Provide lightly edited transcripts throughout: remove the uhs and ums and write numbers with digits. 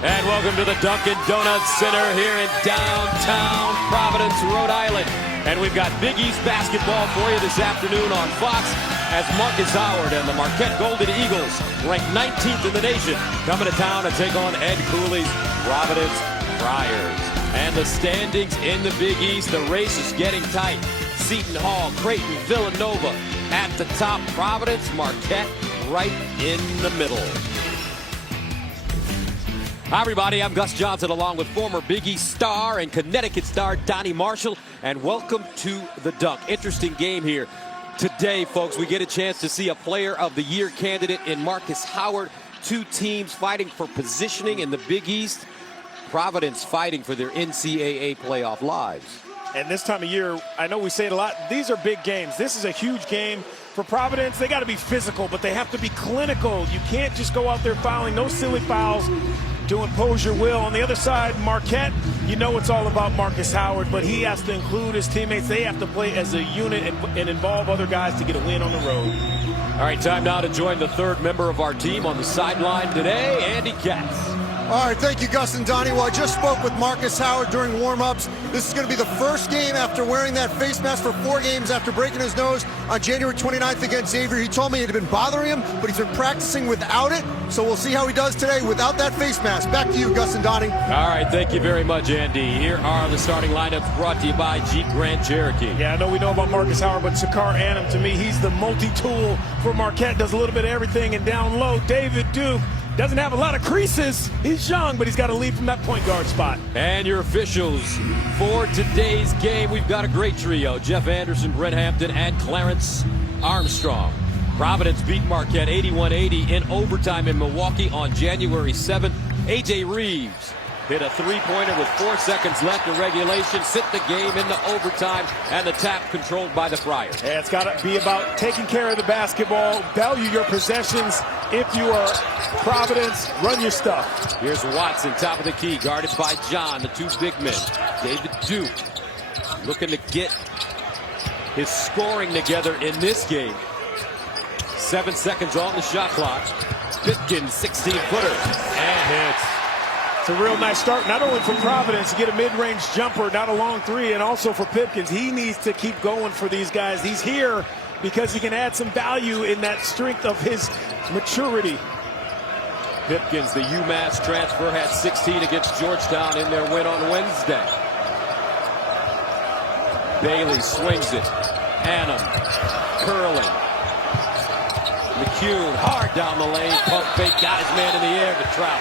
And welcome to the Dunkin' Donuts Center here in downtown Providence, Rhode Island. And we've got Big East basketball for you this afternoon on Fox as Marcus Howard and the Marquette Golden Eagles, ranked 19th in the nation, coming to town to take on Ed Cooley's Providence Friars. And the standings in the Big East, the race is getting tight. Seton Hall, Creighton, Villanova at the top. Providence, Marquette right in the middle. Hi, everybody. I'm Gus Johnson, along with former Big East star and Connecticut star Donnie Marshall, and welcome to the Dunk. Interesting game here today, folks. We get a chance to see a Player of the Year candidate in Marcus Howard. Two teams fighting for positioning in the Big East. Providence fighting for their NCAA playoff lives. And this time of year, I know we say it a lot, these are big games. This is a huge game for Providence. They got to be physical, but they have to be clinical. You can't just go out there fouling, no silly fouls to impose your will. On the other side, Marquette, you know it's all about Marcus Howard, but he has to include his teammates. They have to play as a unit and involve other guys to get a win on the road. All right, time now to join the third member of our team on the sideline today, Andy Katz. All right, thank you, Gus and Donnie. Well, I just spoke with Marcus Howard during warm-ups. This is going to be the first game after wearing that face mask for 4 games after breaking his nose on January 29th against Xavier. He told me it had been bothering him, but he's been practicing without it. So we'll see how he does today without that face mask. Back to you, Gus and Donnie. All right, thank you very much, Andy. Here are the starting lineups brought to you by Jeep Grand Cherokee. Yeah, I know we know about Marcus Howard, but Sakar Annam, to me, he's the multi-tool for Marquette. Does a little bit of everything. And down low, David Duke. Doesn't have a lot of creases. He's young, but he's got to lead from that point guard spot. And your officials for today's game, we've got a great trio. Jeff Anderson, Brent Hampton, and Clarence Armstrong. Providence beat Marquette 81-80 in overtime in Milwaukee on January 7th. A.J. Reeves hit a three-pointer with 4 seconds left in regulation, sent the game into overtime, and the tap controlled by the Friars. Yeah, it's got to be about taking care of the basketball, value your possessions. If you are Providence, run your stuff. Here's Watson, top of the key, guarded by John, the two big men. David Duke looking to get his scoring together in this game. 7 seconds on the shot clock. Pipkins, 16-footer, and hits. It's a real nice start, not only for Providence to get a mid-range jumper, not a long three, and also for Pipkins. He needs to keep going for these guys. He's here because he can add some value in that strength of his maturity. Pipkins, the UMass transfer, had 16 against Georgetown in their win on Wednesday. Bailey swings it. Annam curling. McCune hard down the lane. Pump fake, got his man in the air to Trout.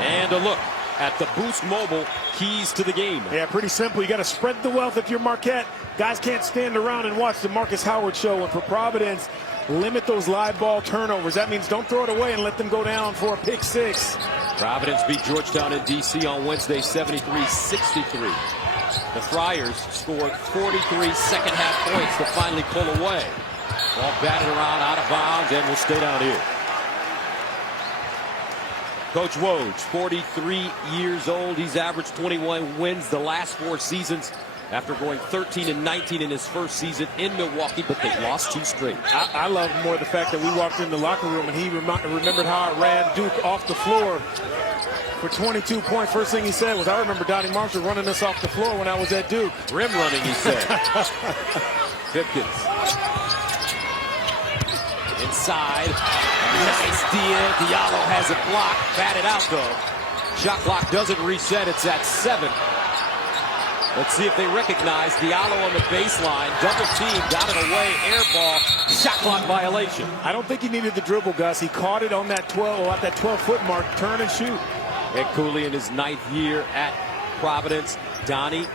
And a look at the Boost Mobile keys to the game. Yeah, pretty simple. You got to spread the wealth if you're Marquette. Guys can't stand around and watch the Marcus Howard show. And for Providence, limit those live ball turnovers. That means don't throw it away and let them go down for a pick six. Providence beat Georgetown in D.C. on Wednesday 73-63. The Friars scored 43 second-half points to finally pull away. Ball batted around out of bounds and will stay down here. Coach Woj, 43 years old. He's averaged 21 wins the last 4 seasons after going 13-19 in his first season in Milwaukee, but they lost 2 straight. I love more the fact that we walked in the locker room and he remembered how I ran Duke off the floor for 22 points. First thing he said was, I remember Donnie Marshall running us off the floor when I was at Duke. Rim running, he said. Pipkins. Inside. Nice deal. Diallo has it blocked. Batted out, though. Shot clock doesn't reset. It's at 7. Let's see if they recognize Diallo on the baseline. Double team. Got it away. Air ball. Shot clock violation. I don't think he needed the dribble, Gus. He caught it on that 12-foot mark. Turn and shoot. Ed Cooley in his 9th year at Providence. Donnie,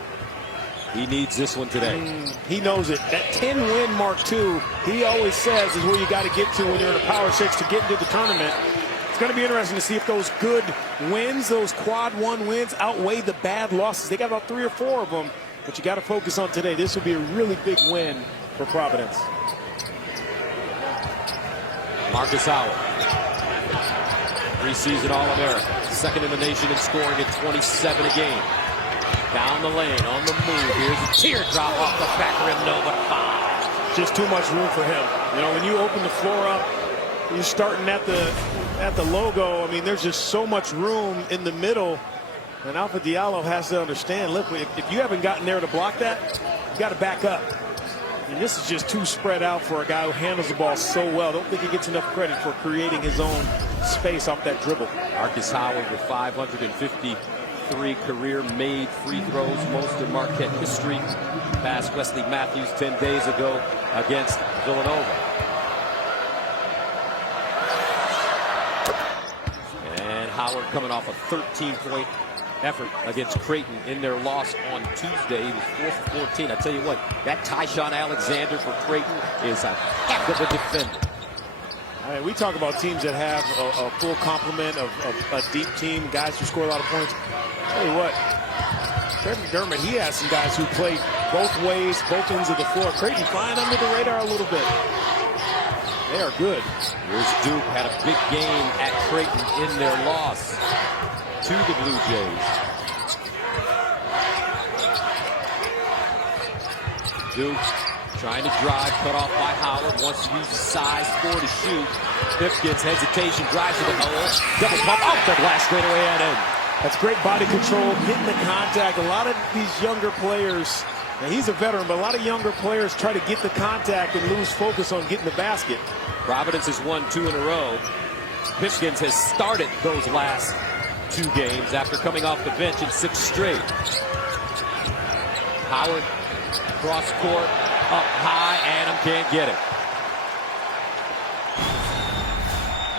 he needs this one today. He knows it. That 10-win mark, too, he always says is where you got to get to when you're in a Power 6 to get into the tournament. It's going to be interesting to see if those good wins, those quad 1 wins, outweigh the bad losses. They got about 3 or 4 of them, but you got to focus on today. This will be a really big win for Providence. Marcus Howard, preseason All-American, second in the nation in scoring at 27 a game. Down the lane, on the move. Here's a teardrop off the back rim. No, but foul. Just too much room for him. You know, when you open the floor up You're starting at the logo. I mean, there's just so much room in the middle. And Alpha Diallo has to understand, look, if you haven't gotten there to block that, you got to back up. And this is just too spread out for a guy who handles the ball so well. Don't think he gets enough credit for creating his own space off that dribble. Marcus Howard with 553 career-made free throws, most in Marquette history. Passed Wesley Matthews 10 days ago against Villanova. And Howard coming off a 13-point effort against Creighton in their loss on Tuesday. He was 4 for 14. I tell you what, that Tyshawn Alexander for Creighton is a heck of a defender. I mean, we talk about teams that have a full complement of a deep team, guys who score a lot of points. I'll tell you what, Trevor McDermott, he has some guys who play both ways, both ends of the floor. Creighton flying under the radar a little bit. They are good. Here's Duke, had a big game at Creighton in their loss to the Blue Jays. Duke trying to drive, cut off by Howard, wants to use his size 4 to shoot. Pipkins hesitation, drives to the hole, double pump off the glass straight away and in. That's great body control, getting the contact. A lot of these younger players, and he's a veteran, but a lot of younger players try to get the contact and lose focus on getting the basket. Providence has won 2 in a row. Pipkins has started those last 2 games after coming off the bench in 6 straight. Howard cross court, up high, Adam can't get it.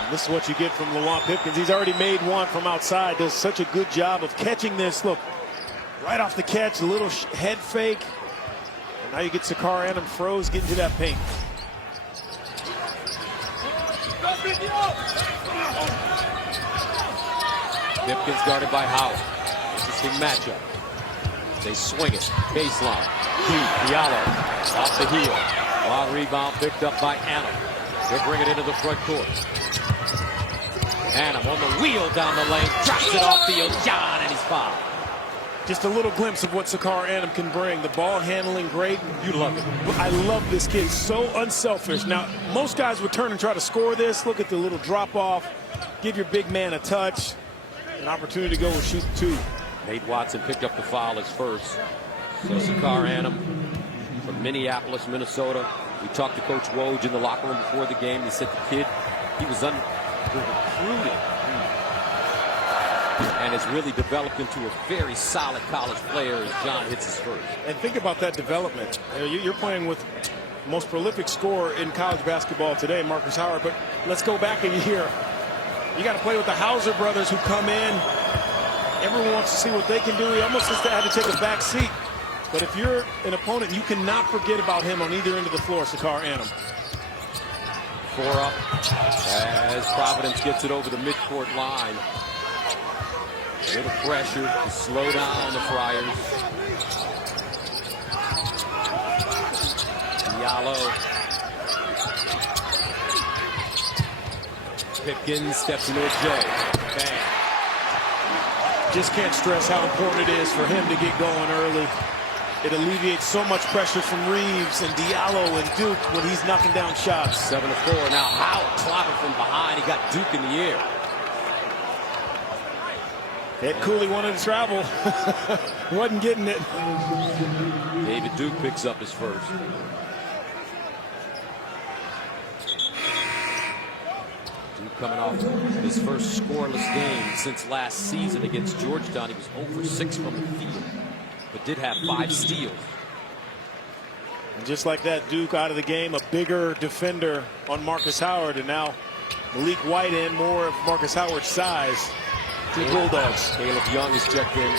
And this is what you get from Lawan Pipkins. He's already made one from outside. Does such a good job of catching this. Look, right off the catch, a little head fake. And now you get Sakar Adam froze getting to that paint. Pipkins guarded by Howard. Interesting matchup. They swing it. Baseline. Deep. Diallo off the heel. Long rebound picked up by Annam. He'll bring it into the front court. Annam on the wheel down the lane. Drops it off field. John, and he's fouled. Just a little glimpse of what Sakar Adam can bring. The ball handling great. You love it. I love this kid. So unselfish. Now, most guys would turn and try to score this. Look at the little drop off. Give your big man a touch. An opportunity to go and shoot 2. Nate Watson picked up the foul his first. So Sakar Annam from Minneapolis, Minnesota. We talked to Coach Woj in the locker room before the game. He said the kid, he was recruited and has really developed into a very solid college player as John hits his first. And think about that development. You're playing with the most prolific scorer in college basketball today, Marcus Howard. But let's go back a year. You got to play with the Hauser brothers who come in. Everyone wants to see what they can do. He almost has to have to take a back seat. But if you're an opponent, you cannot forget about him on either end of the floor, Sakar Annam. 4 up as Providence gets it over the midcourt line. A little pressure to slow down the Friars. Diallo. Pipkins steps into a J. Bang. Just can't stress how important it is for him to get going early. It alleviates so much pressure from Reeves and Diallo and Duke when he's knocking down shots. 7-4. Now Howard clobbered from behind. He got Duke in the air. Ed Cooley wanted to travel. Wasn't getting it. David Duke picks up his first. Duke coming off his first scoreless game since last season against Georgetown. He was 0 for 6 from the field, but did have 5 steals. And just like that, Duke out of the game, a bigger defender on Marcus Howard, and now Malik White in, more of Marcus Howard's size. Two Bulldogs. Caleb Young is checked in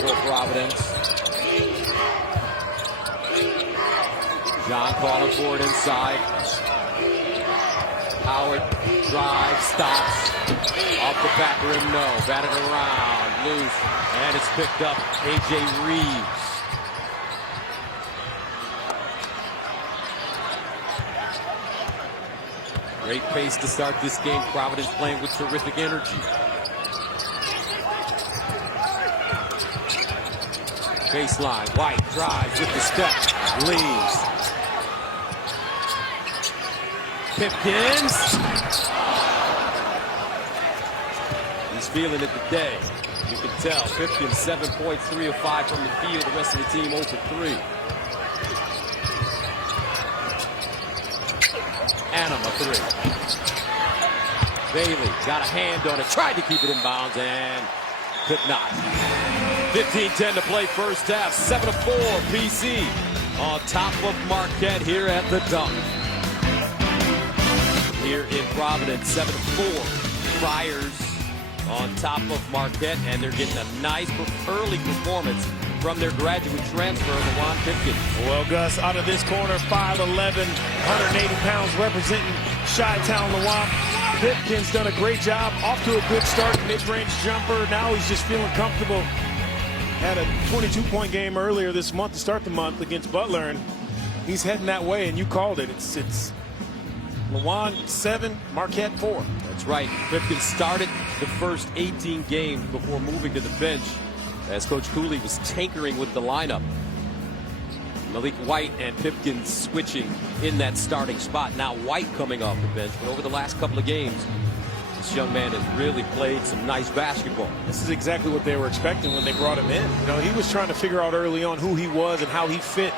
for Providence. John calling for it inside. Howard drives, stops. Off the back rim, no. Batted around, loose, and it's picked up. A.J. Reeves. Great pace to start this game. Providence playing with terrific energy. Baseline, White drives with the step, leaves. Pipkins. He's feeling it today. You can tell. Pipkins 7 points, 3 of 5 from the field. The rest of the team 0 for 3. Annam a 3. Bailey got a hand on it, tried to keep it in bounds and could not. 15-10 to play first half. 7 of 4 PC on top of Marquette here at the Dunk. Here in Providence, 7 of 4 Friars on top of Marquette, and they're getting a nice early performance from their graduate transfer, Lawan Pipkins. Well, Gus, out of this corner, 5'11", 180 pounds, representing Chi-Town Lawan. Pipkins done a great job, off to a good start, mid-range jumper. Now he's just feeling comfortable. Had a 22-point game earlier this month to start the month against Butler, and he's heading that way, and you called it. It's Lawan 7, Marquette 4. That's right. Pipkins started the first 18 games before moving to the bench as Coach Cooley was tinkering with the lineup. Malik White and Pipkins switching in that starting spot. Now White coming off the bench, but over the last couple of games, this young man has really played some nice basketball. This is exactly what they were expecting when they brought him in. You know, he was trying to figure out early on who he was and how he fit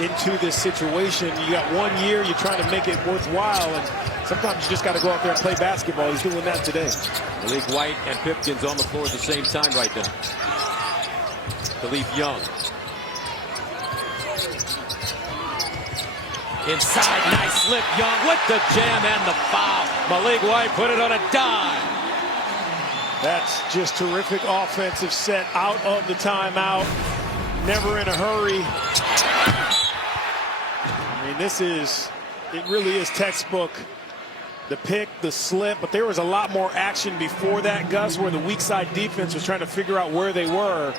into this situation. You got 1 year, you're trying to make it worthwhile, and sometimes you just got to go out there and play basketball. He's doing that today. Malik White and Pipkins on the floor at the same time right there. Khalif Young. Inside, nice slip. Young with the jam and the foul. Malik White put it on a dime. That's just terrific offensive set out of the timeout. Never in a hurry. I mean, it really is textbook. The pick, the slip, but there was a lot more action before that, Gus, where the weak side defense was trying to figure out where they were.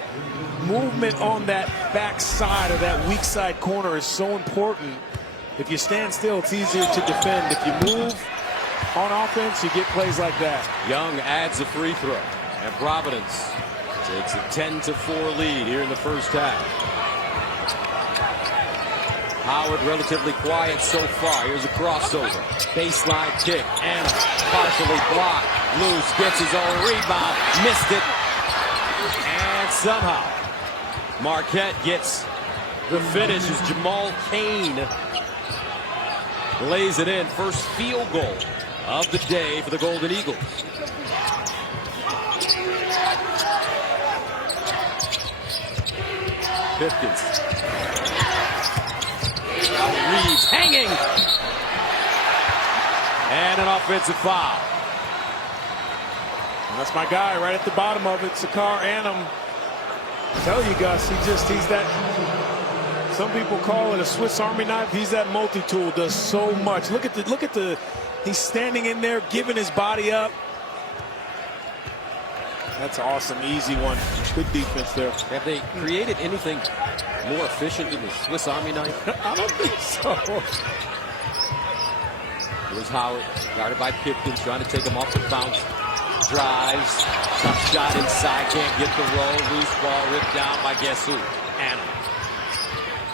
Movement on that back side of that weak side corner is so important. If you stand still, it's easier to defend. If you move on offense, you get plays like that. Young adds a free throw, and Providence takes a 10-4 lead here in the first half. Howard relatively quiet so far. Here's a crossover. Baseline kick. Anna partially blocked. Loose gets his own rebound. Missed it. And somehow Marquette gets the finish as Jamal Kane lays it in. First field goal of the day for the Golden Eagles. Pipkins. Reeves hanging. And an offensive foul. And that's my guy right at the bottom of it, Sakar Annam. I tell you, Gus, he's that, some people call it a Swiss Army knife. He's that multi-tool, does so much. Look at the, he's standing in there, giving his body up. That's awesome, easy one. Good defense there. Have they created anything more efficient than the Swiss Army knife? I don't think so. Here's Howard, guarded by Pipkins, trying to take him off the bounce. Drives, tough shot inside, can't get the roll. Loose ball ripped down by guess who? Anna.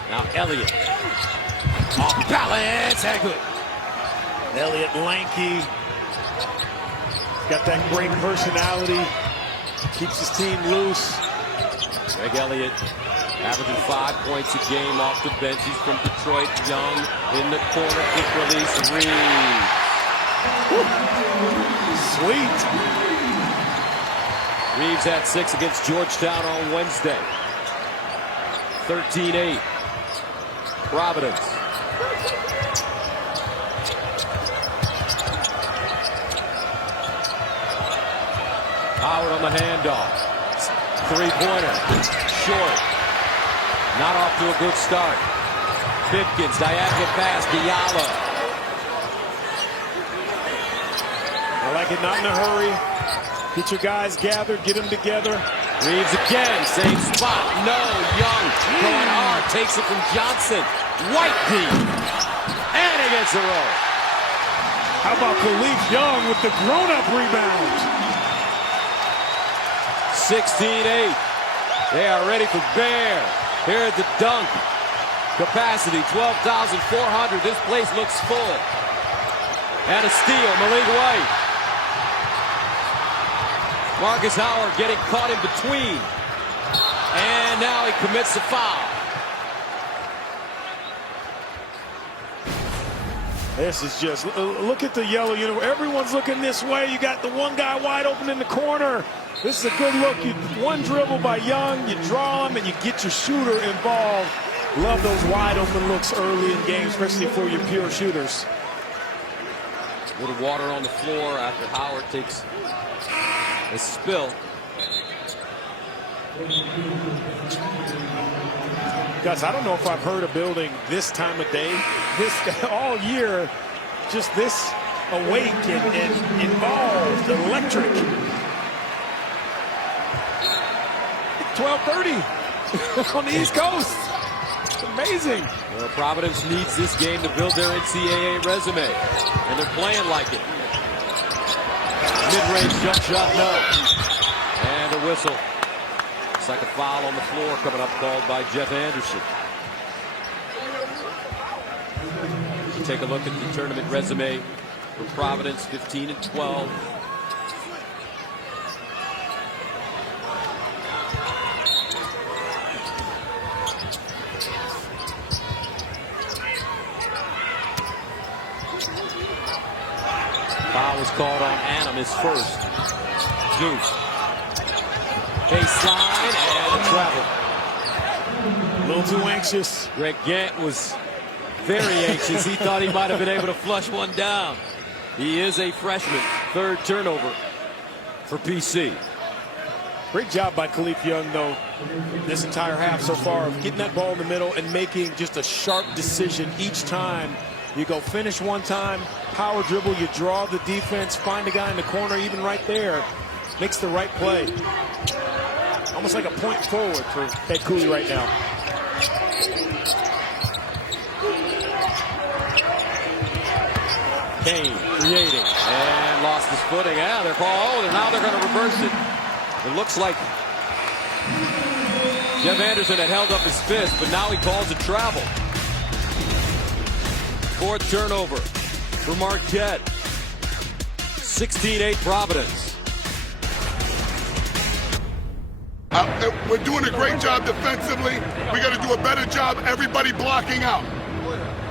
Now Elliott. Off balance, and good. Elliott lanky. Got that great personality. Keeps his team loose. Greg Elliott averaging 5 points a game off the bench. He's from Detroit. Young in the corner. Quick release. Reeves. Sweet. Reeves had 6 against Georgetown on Wednesday. 13-8. Providence. Howard on the handoff. Three-pointer. Short. Not off to a good start. Pipkins, diagonal pass, Diallo. I like it, not in a hurry. Get your guys gathered, get them together. Reeves again, same spot. No, Young going hard, takes it from Johnson. White deep. And he gets the roll. How about Khalif Young with the grown-up rebound? 16-8. They are ready for Bear here at the Dunk. Capacity 12,400. This place looks full. And a steal, Malik White. Marcus Howard getting caught in between. And now he commits the foul. This is just, look at the yellow uniform. Everyone's looking this way. You got the one guy wide open in the corner. This is a good look. One dribble by Young, you draw him, and you get your shooter involved. Love those wide open looks early in games, especially for your pure shooters. A little water on the floor after Howard takes a spill. Gus, I don't know if I've heard a building this time of day, this all year, just this awake and involved, electric. 12:30 on the East Coast. It's amazing. Well, Providence needs this game to build their NCAA resume, and they're playing like it. Mid-range jump shot, no. And a whistle. It's like a foul on the floor coming up, called by Jeff Anderson. Take a look at the tournament resume for Providence, 15-12. Foul was called on Annam, his first. Deuce. Baseline and a travel. A little too anxious. Greg Gant was very anxious. He thought he might have been able to flush one down. He is a freshman. Third turnover for PC. Great job by Khalif Young, though, this entire half so far, of getting that ball in the middle and making just a sharp decision each time. You go finish one time, power dribble, you draw the defense, find a guy in the corner, even right there, makes the right play. Almost like a point forward for Ed Cooley right now. Kane creating and lost his footing. Yeah, they're called. Now they're going to reverse it. It looks like Jeff Anderson had held up his fist, but now he calls a travel. Fourth turnover for Marquette. 16-8 Providence. We're doing a great job defensively. We got to do a better job, everybody blocking out.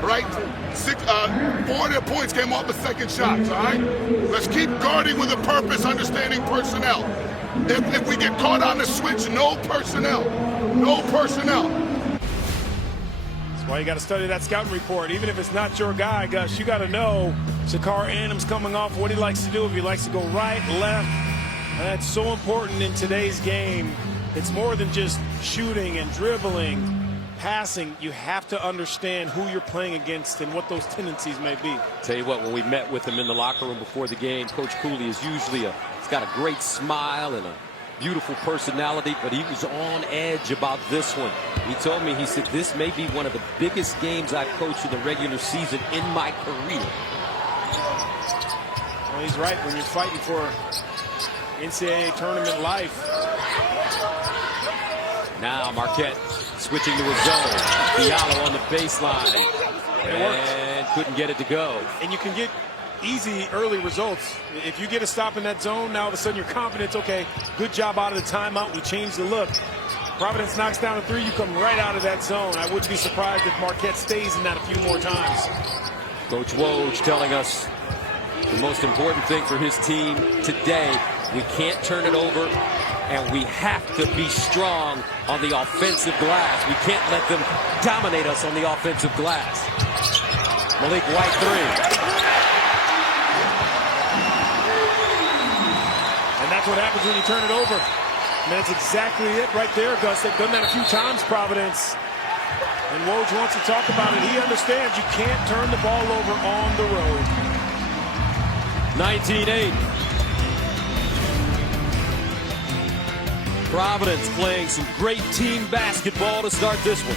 Right? 4 of their points came off the second shots, all right? Let's keep guarding with a purpose, understanding personnel. If we get caught on the switch, no personnel. No personnel. That's why you got to study that scouting report. Even if it's not your guy, Gus, you got to know Shakar Annam's coming off, what he likes to do, if he likes to go right, left. And that's so important in today's game. It's more than just shooting and dribbling. Passing, you have to understand who you're playing against and what those tendencies may be. Tell you what, when we met with him in the locker room before the game, Coach Cooley is usually he's got a great smile and a beautiful personality, but he was on edge about this one. He told me, he said, this may be one of the biggest games I've coached in the regular season in my career. Well, he's right. When you're fighting for NCAA tournament life. Now Marquette switching to a zone. Diallo on the baseline. And couldn't get it to go. And you can get easy early results. If you get a stop in that zone, now all of a sudden you're confident, okay, good job out of the timeout. We changed the look. Providence knocks down a three, you come right out of that zone. I wouldn't be surprised if Marquette stays in that a few more times. Coach Woj telling us the most important thing for his team today, we can't turn it over, and we have to be strong on the offensive glass. We can't let them dominate us on the offensive glass. Malik White three. And that's what happens when you turn it over. And that's exactly it right there, Gus. They've done that a few times, Providence. And Woj wants to talk about it. He understands you can't turn the ball over on the road. 19-8. Providence playing some great team basketball to start this one.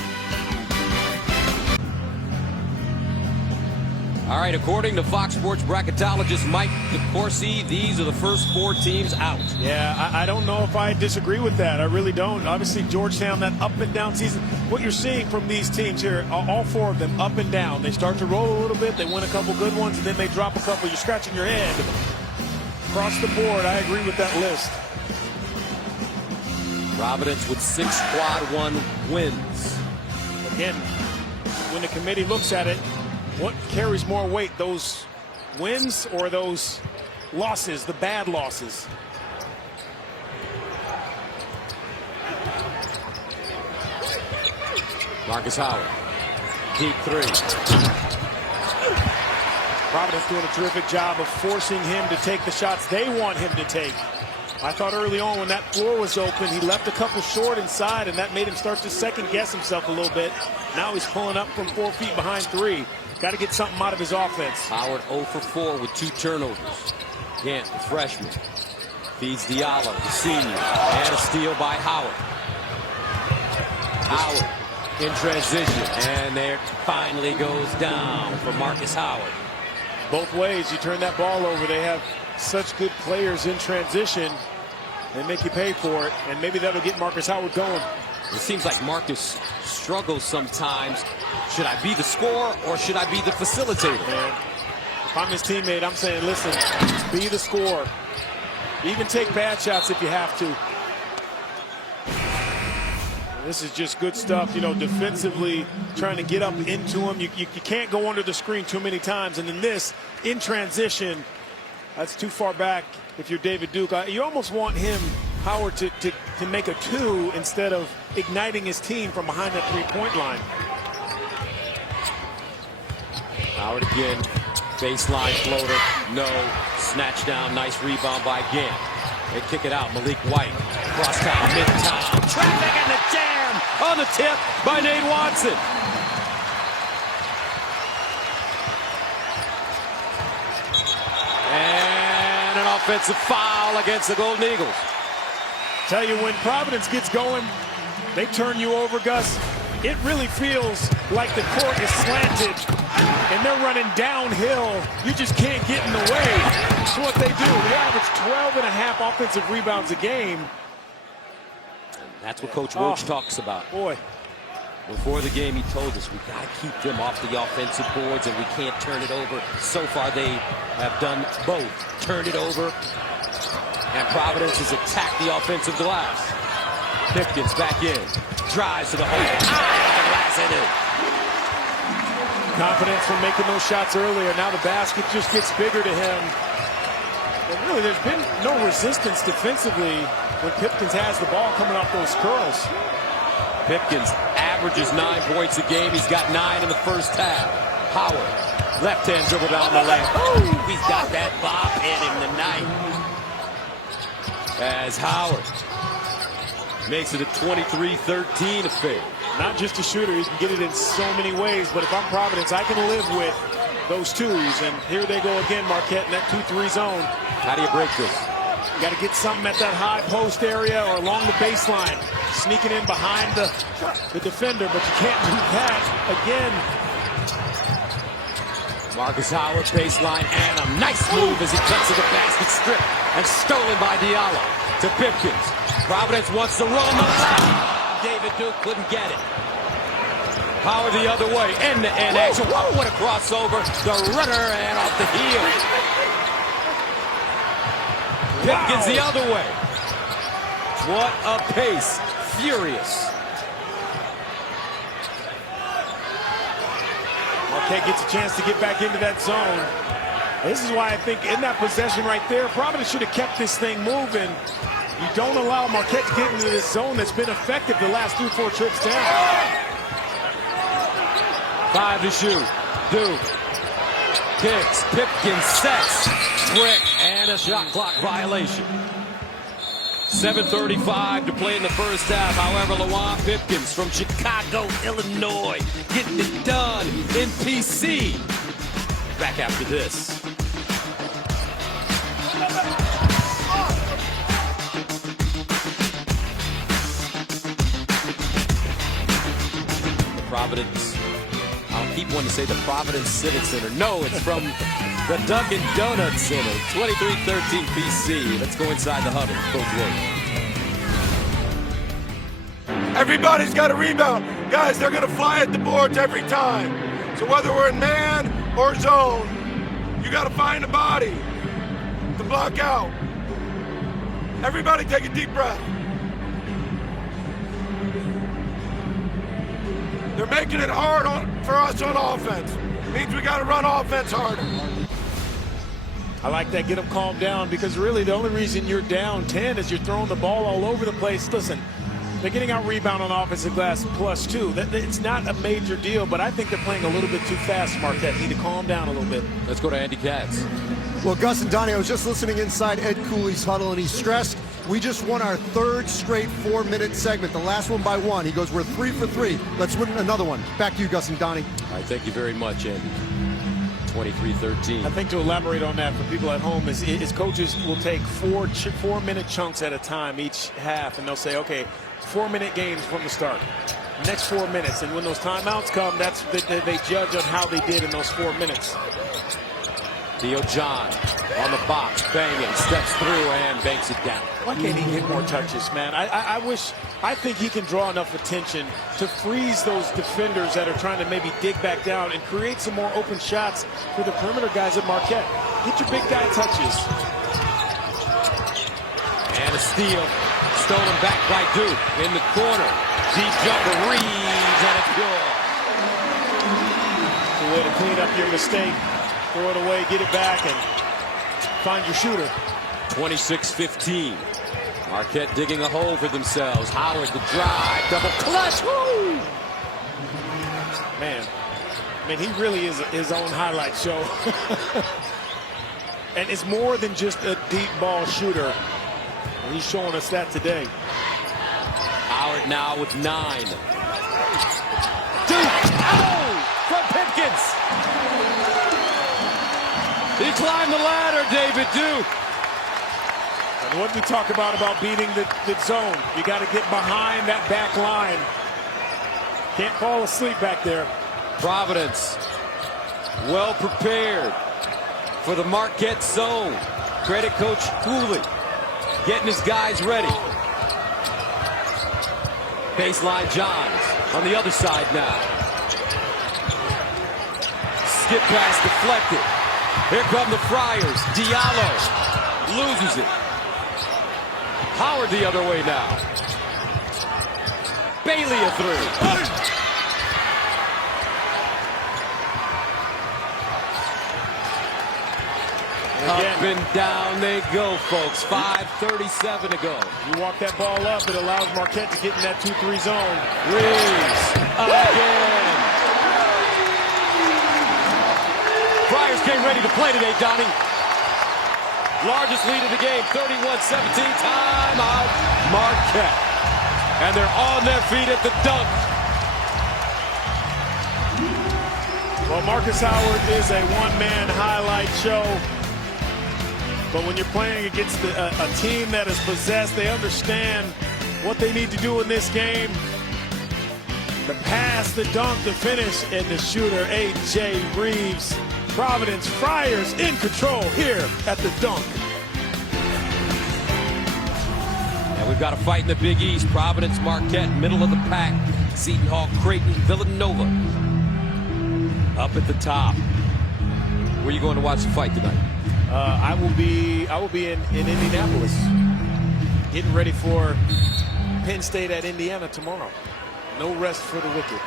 All right, according to Fox Sports bracketologist Mike DeCourcy, these are the first 4 teams out. Yeah, I don't know if I disagree with that. I really don't. Obviously, Georgetown, that up and down season. What you're seeing from these teams here, all 4 of them up and down. They start to roll a little bit. They win a couple good ones, and then they drop a couple. You're scratching your head. Across the board, I agree with that list. Providence with 6 quad 1 wins. Again, when the committee looks at it, what carries more weight, those wins or those losses, the bad losses? Marcus Howard, deep 3. Providence doing a terrific job of forcing him to take the shots they want him to take. I thought early on when that floor was open, he left a couple short inside, and that made him start to second guess himself a little bit. Now he's pulling up from 4 feet behind 3. Got to get something out of his offense. Howard 0 for 4 with 2 turnovers. Gant, the freshman, feeds Diallo, the senior, and a steal by Howard. Howard in transition, and there finally goes down for Marcus Howard. Both ways, you turn that ball over. They have such good players in transition. They make you pay for it, and maybe that'll get Marcus Howard going. It seems like Marcus struggles sometimes. Should I be the scorer or should I be the facilitator? Man, if I'm his teammate, I'm saying, listen, just be the scorer. Even take bad shots if you have to. This is just good stuff, you know, defensively trying to get up into him. You can't go under the screen too many times. And then this, in transition, that's too far back if you're David Duke. You almost want him, Howard, to make a 2 instead of igniting his team from behind that 3-point line. Howard again, baseline floater, no, snatch down, nice rebound by Gant. They kick it out, Malik White, crosstown, midtown, traffic and the jam on the tip by Nate Watson. And an offensive foul against the Golden Eagles. Tell you, when Providence gets going, they turn you over, Gus. It really feels like the court is slanted and they're running downhill. You just can't get in the way. That's what they do. They average 12.5 offensive rebounds a game. That's what Coach Roach talks about. Boy. Before the game, he told us we got to keep them off the offensive boards and we can't turn it over. So far, they have done both. Turned it over, and Providence has attacked the offensive glass. Pipkins back in, drives to the hole. Glass in it. Confidence from making those shots earlier. Now the basket just gets bigger to him. And really, there's been no resistance defensively when Pipkins has the ball coming off those curls. Pipkins averages 9 points a game. He's got 9 in the first half. Howard, left hand dribble down the lane. Ooh, he's got that bop in him tonight. As Howard makes it a 23-13 affair. Not just a shooter, he can get it in so many ways, but if I'm Providence, I can live with those 2s. And here they go again, Marquette in that 2-3 zone. How do you break this? You got to get something at that high post area or along the baseline, sneaking in behind the defender, but you can't do that again. Marcus Howard, baseline, and a nice move as he cuts to the basket strip and stolen by Diallo to Pipkins. Providence wants to run the left. David Duke couldn't get it. Howard the other way, end-to-end action. Whoa, what a crossover. The runner and off the heel. Pipkins the other way. What a pace. Furious. Marquette gets a chance to get back into that zone. This is why I think in that possession right there, Providence should have kept this thing moving. You don't allow Marquette to get into this zone that's been effective the last 3-4 trips down. 5 to shoot. Duke. Kicks. Pipkins sets. Brick and a shot clock violation. 7:35 to play in the first half. However, Lawan Pipkins from Chicago, Illinois, getting it done in PC. Back after this. Providence out keep wanting to say the Providence Civic Center. No, it's from the Dunkin' Donuts Center. 23-13 BC. Let's go inside the huddle. Coach Williams. Everybody's got a rebound. Guys, they're going to fly at the boards every time. So whether we're in man or zone, you got to find a body to block out. Everybody take a deep breath. They're making it hard for us on offense. Means we got to run offense harder. I like that. Get them calmed down, because really the only reason you're down 10 is you're throwing the ball all over the place. Listen, they're getting out rebound on offensive glass +2. It's not a major deal, but I think they're playing a little bit too fast, Marquette. Need to calm down a little bit. Let's go to Andy Katz. Well, Gus and Donnie, I was just listening inside Ed Cooley's huddle, and he's stressed we just won our 3rd straight 4-minute segment, the last one by 1. He goes, we're 3 for 3. Let's win another one. Back to you, Gus and Donnie. All right, thank you very much, Andy. 23-13. I think to elaborate on that for people at home is coaches will take 4-minute chunks at a time each half, and they'll say, okay, 4-minute games from the start. Next 4 minutes, and when those timeouts come, that's they judge on how they did in those 4 minutes. Theo John on the box, banging, steps through and banks it down. Why can't he get more touches, man? I think he can draw enough attention to freeze those defenders that are trying to maybe dig back down and create some more open shots for the perimeter guys at Marquette. Get your big guy touches. And a steal, stolen back by Duke in the corner. Deep jumper, Reeves, and it's good. It's a way to clean up your mistake. Throw it away, get it back, and find your shooter. 26-15. Marquette digging a hole for themselves. Howard the drive, double clutch. Woo! Man, I mean, he really is his own highlight show. And it's more than just a deep ball shooter. And he's showing us that today. Howard now with 9. Duke, oh, from Pipkins. He climbed the ladder, David Duke. And what we talk about beating the zone, you got to get behind that back line. Can't fall asleep back there. Providence, well prepared for the Marquette zone. Credit Coach Cooley, getting his guys ready. Baseline Johns on the other side now. Skip pass deflected. Here come the Friars. Diallo loses it. Howard the other way now. Bailey a 3. Up and down they go, folks. 5:37 to go. You walk that ball up, it allows Marquette to get in that 2-3 zone. Reeves again. Friars came ready to play today, Donnie. Largest lead of the game, 31-17. Timeout, Marquette. And they're on their feet at the dunk. Well, Marcus Howard is a one-man highlight show. But when you're playing against a team that is possessed, they understand what they need to do in this game. The pass, the dunk, the finish, and the shooter, A.J. Reeves. Providence Friars in control here at the dunk. And we've got a fight in the Big East. Providence, Marquette, middle of the pack. Seton Hall, Creighton, Villanova. Up at the top. Where are you going to watch the fight tonight? I will be in Indianapolis, getting ready for Penn State at Indiana tomorrow. No rest for the wicked.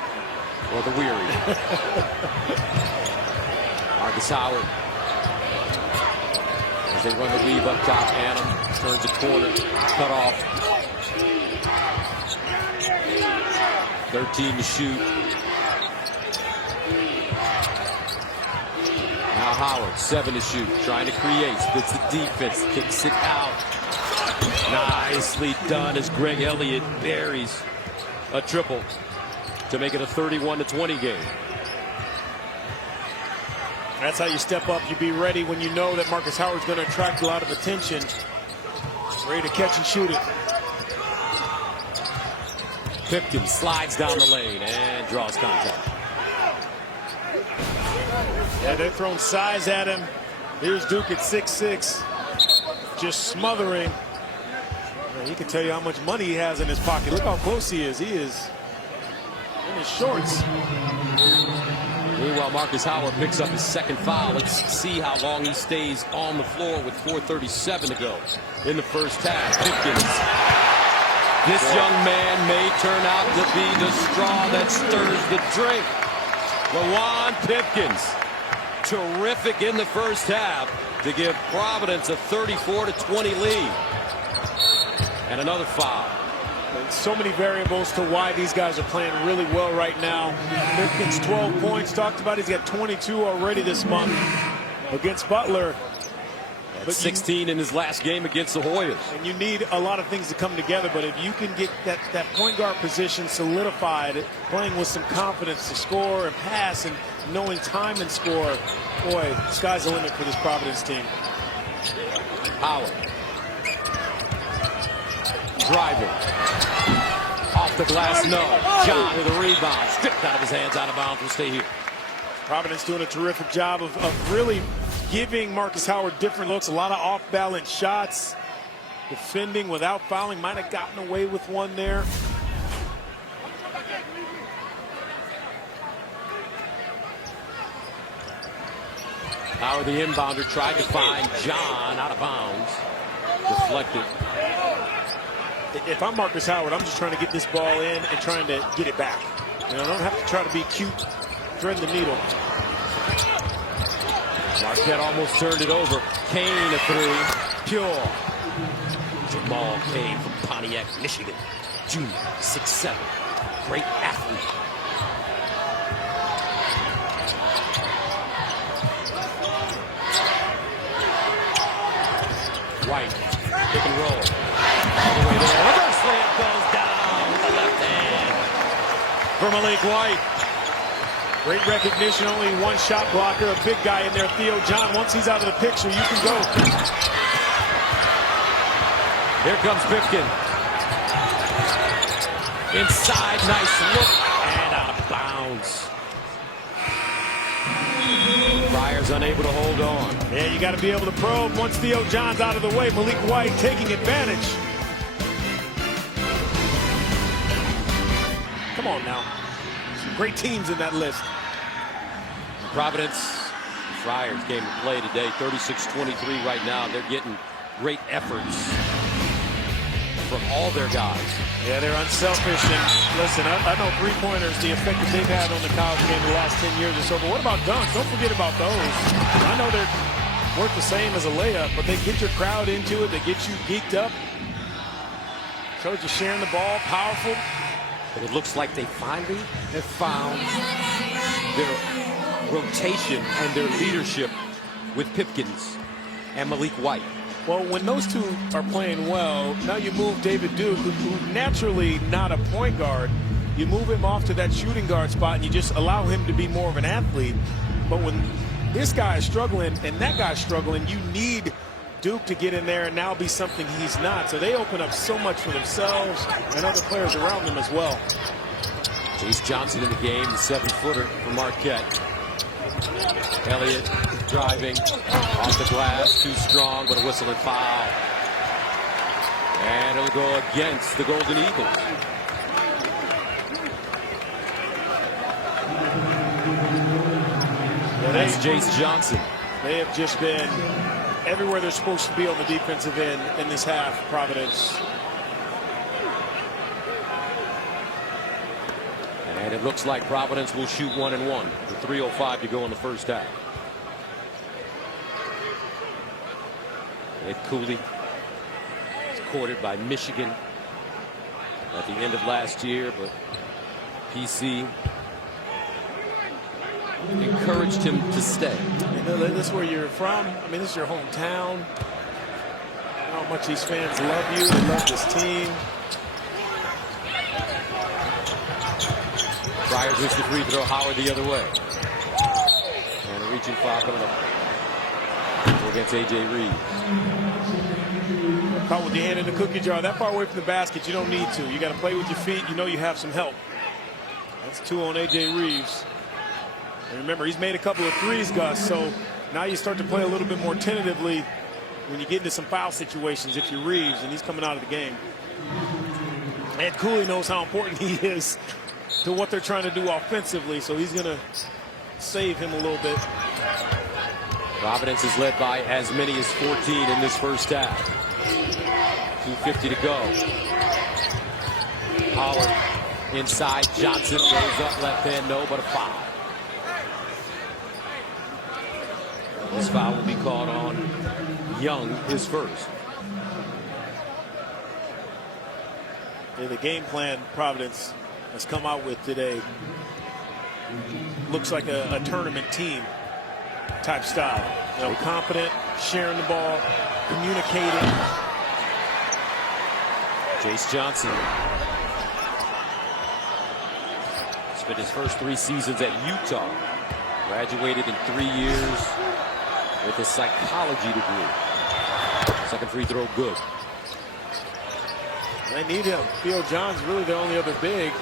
Or the weary. Marcus Howard. As they run the weave up top, Annam turns a corner, cut off. 13 to shoot. Now Howard, 7 to shoot, trying to create, splits the defense, kicks it out. Nicely done as Greg Elliott buries a triple to make it a 31-20 game. That's how you step up. You be ready when you know that Marcus Howard's going to attract a lot of attention. Ready to catch and shoot it. Pipkins slides down the lane and draws contact. Yeah, they're throwing size at him. Here's Duke at 6'6", just smothering. He can tell you how much money he has in his pocket. Look how close he is. He is in his shorts. Meanwhile, Marcus Howard picks up his second foul. Let's see how long he stays on the floor with 4:37 to go in the first half. Pipkins. This young man may turn out to be the straw that stirs the drink. Lawan Pipkins, terrific in the first half to give Providence a 34-20 lead. And another foul. And so many variables to why these guys are playing really well right now. Pipkins 12 points, talked about. He's got 22 already this month against Butler. But 16 in his last game against the Hoyas. And you need a lot of things to come together, but if you can get that point guard position solidified, playing with some confidence to score and pass and knowing time and score, boy, sky's the limit for this Providence team. Howard. Driving. Off the glass, no. John with a rebound. Stripped out of his hands, out of bounds. Will stay here. Providence doing a terrific job of really giving Marcus Howard different looks. A lot of off-balance shots. Defending without fouling. Might have gotten away with one there. Howard, the inbounder, tried to find John out of bounds. Deflected. If I'm Marcus Howard, I'm just trying to get this ball in and trying to get it back. You know, I don't have to try to be cute, threading the needle. Marquette almost turned it over. Kane a three. Pure. Jamal Kane from Pontiac, Michigan. Junior, 6'7". Great athlete. White, pick and roll. All the way there. Reverse layup goes down with the left hand. For Malik White. Great recognition, only one shot blocker, a big guy in there, Theo John. Once he's out of the picture, you can go. Here comes Pipkin. Inside, nice look, and out of bounds. Friars unable to hold on. Yeah, you got to be able to probe once Theo John's out of the way. Malik White taking advantage. Come on now. Some great teams in that list. Providence, Friars game to play today, 36-23 right now. They're getting great efforts from all their guys. Yeah, they're unselfish. And listen, I know three-pointers, the effect that they've had on the college game the last 10 years or so. But what about dunks? Don't forget about those. I know they're worth the same as a layup, but they get your crowd into it. They get you geeked up. Shows you sharing the ball, powerful. But it looks like they finally have found their rotation and their leadership with Pipkins and Malik White. Well, when those two are playing well, now you move David Duke, who's naturally not a point guard. You move him off to that shooting guard spot, and you just allow him to be more of an athlete. But when this guy is struggling and that guy's struggling, you need Duke to get in there and now be something he's not. So they open up so much for themselves and other players around them as well. Chase Johnson in the game, the 7-footer for Marquette. Elliott driving off the glass, too strong, but a whistle and foul. And it'll go against the Golden Eagles. Yeah, that's Jace Johnson. They have just been everywhere they're supposed to be on the defensive end in this half, Providence. And it looks like Providence will shoot 1 and 1 with 3:05 to go in the first half. Ed Cooley was courted by Michigan at the end of last year, but PC encouraged him to stay. You know, this is where you're from. I mean, this is your hometown. How much these fans love you. They love this team. Friars missed the free throw. Howard the other way. And a reaching foul coming up against A.J. Reeves. Caught with your hand in the cookie jar. That far away from the basket, you don't need to. You got to play with your feet. You know you have some help. That's 2 on A.J. Reeves. And remember, he's made a couple of threes, Gus, so now you start to play a little bit more tentatively when you get into some foul situations if you're Reeves, and he's coming out of the game. And Cooley knows how important he is to what they're trying to do offensively, so he's going to save him a little bit. Providence is led by as many as 14 in this first half. 2:50 to go. Howard inside. Johnson goes up left hand, no, but a foul. This foul will be called on Young, his first. The game plan Providence has come out with today looks like a tournament team type style. You know, confident, sharing the ball, communicating. Jace Johnson spent his first 3 seasons at Utah. Graduated in 3 years with a psychology degree. Second free throw good. They need him. Theo John's really the only other big.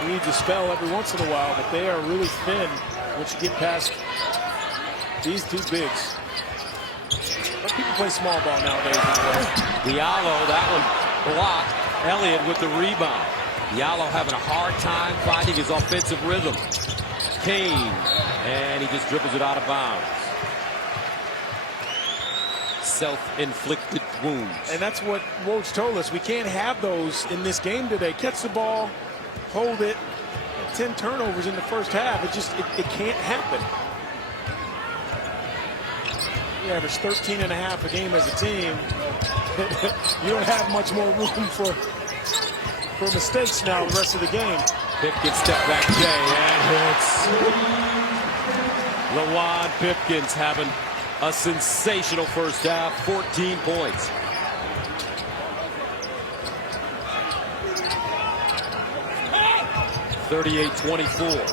He needs a spell every once in a while, but they are really thin once you get past these two bigs. But people play small ball nowadays anyway. Diallo, that one blocked. Elliott with the rebound. Diallo having a hard time finding his offensive rhythm. Kane, and he just dribbles it out of bounds. Self-inflicted wounds. And that's what Woj told us. We can't have those in this game today. Catch the ball, hold it. 10 turnovers in the first half. It can't happen. You average 13.5 a game as a team. You don't have much more room for mistakes now the rest of the game. Pipkins step back Jay and hits. Lawan Pipkins having a sensational first half, 14 points. (38-24).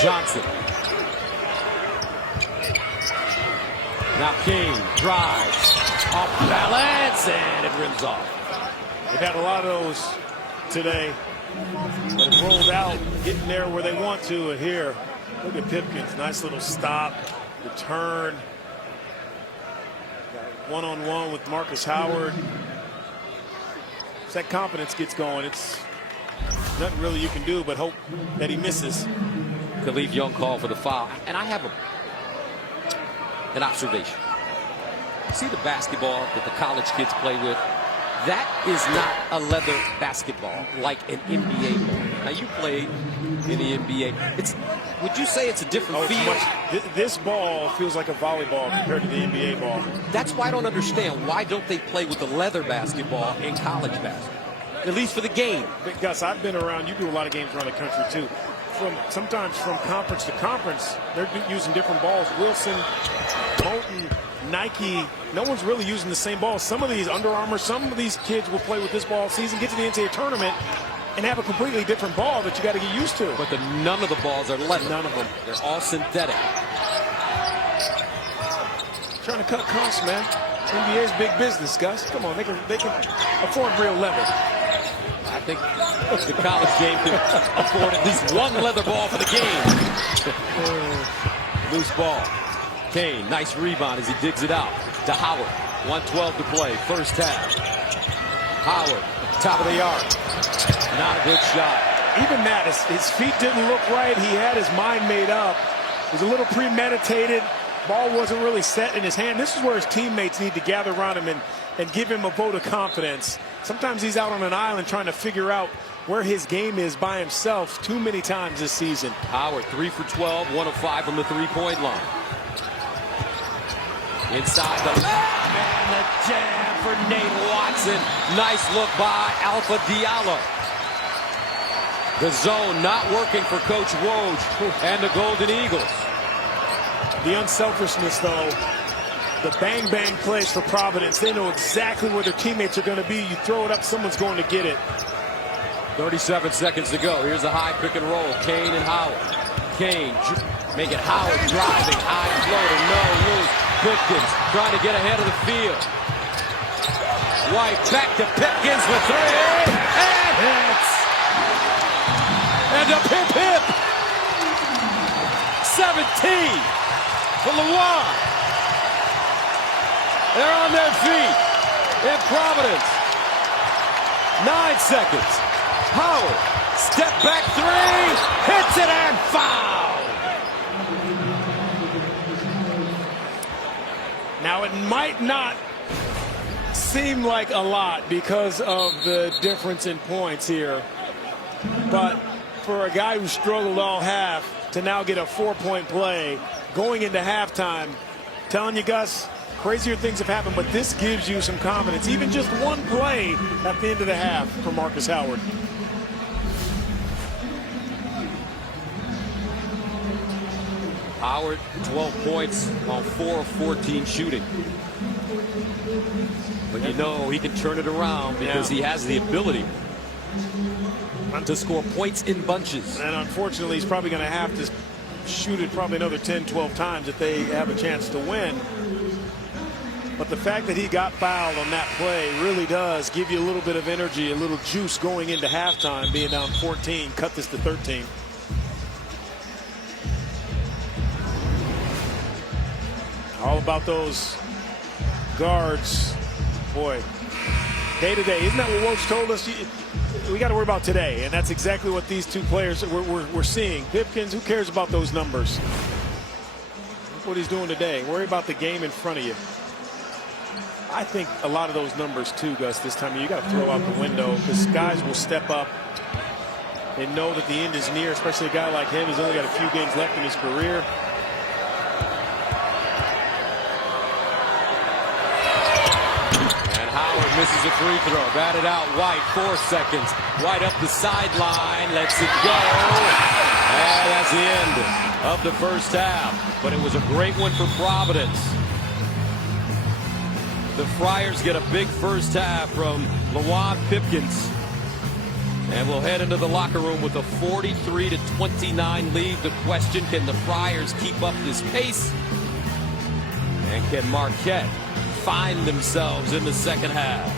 Johnson. Now King drives. Off balance, and it rims off. They've had a lot of those today. But it rolled out, getting there where they want to. And here, look at Pipkins. Nice little stop, return. One-on-one with Marcus Howard. As that confidence gets going, it's nothing really you can do but hope that he misses. Khalif Young called for the foul. And I have an observation. See the basketball that the college kids play with? That is not a leather basketball like an NBA ball. Now you played in the NBA. Would you say it's a different feel? This ball feels like a volleyball compared to the NBA ball. That's why I don't understand. Why don't they play with the leather basketball in college basketball? At least for the game. But Gus, I've been around. You do a lot of games around the country too. Sometimes from conference to conference, they're using different balls. Wilson, Moulton, Nike, no one's really using the same ball. Some of these Under Armour, some of these kids will play with this ball season, get to the NCAA tournament, and have a completely different ball that you got to get used to. But none of the balls are leather. None of them. They're all synthetic. Trying to cut costs, man. NBA's big business, Gus. Come on, they can afford real leather. I think the college game can afford at least one leather ball for the game. Loose ball. Kane, nice rebound as he digs it out to Howard. 1:12 to play, first half. Howard, top of the arc. Not a good shot. Even that, his feet didn't look right. He had his mind made up. It was a little premeditated. Ball wasn't really set in his hand. This is where his teammates need to gather around him and give him a vote of confidence. Sometimes he's out on an island trying to figure out where his game is by himself too many times this season. Howard, 3 for 12, 1 of 5 from the three-point line. Inside the left, and the jam for Nate Watson. Nice look by Alpha Diallo. The zone not working for Coach Woj and the Golden Eagles. The unselfishness, though, the bang-bang plays for Providence. They know exactly where their teammates are going to be. You throw it up, someone's going to get it. 37 seconds to go. Here's a high pick and roll. Kane and Howard. Kane making Howard driving. High floater, no loose. Pipkins trying to get ahead of the field. White back to Pipkins for 3. And Big T for Lewan. They're on their feet in Providence. 9 seconds. Howard, step back three, hits it and foul. Now it might not seem like a lot because of the difference in points here, but for a guy who struggled all half to now get a 4-point play going into halftime, telling you, Gus, crazier things have happened, but this gives you some confidence. Even just one play at the end of the half for Marcus Howard. Howard, 12 points on 4 of 14 shooting. But you know he can turn it around because he has the ability to score points in bunches. And unfortunately, he's probably going to have to shoot it probably another 10, 12 times if they have a chance to win. But the fact that he got fouled on that play really does give you a little bit of energy, a little juice going into halftime, being down 14, cut this to 13. All about those guards. Boy, day to day. Isn't that what Woj told us? We got to worry about today, and that's exactly what these two players we're seeing. Pipkins, who cares about those numbers? Look what he's doing today. Worry about the game in front of you. I think a lot of those numbers too, Gus, this time you got to throw out the window because guys will step up. They know that the end is near, especially a guy like him who's only got a few games left in his career. Misses a free throw. Batted out. White, 4 seconds. White up the sideline. Lets it go. And that's the end of the first half. But it was a great one for Providence. The Friars get a big first half from Lewan Pipkins. And we'll head into the locker room with a 43-29 lead. The question, can the Friars keep up this pace? And can Marquette find themselves in the second half?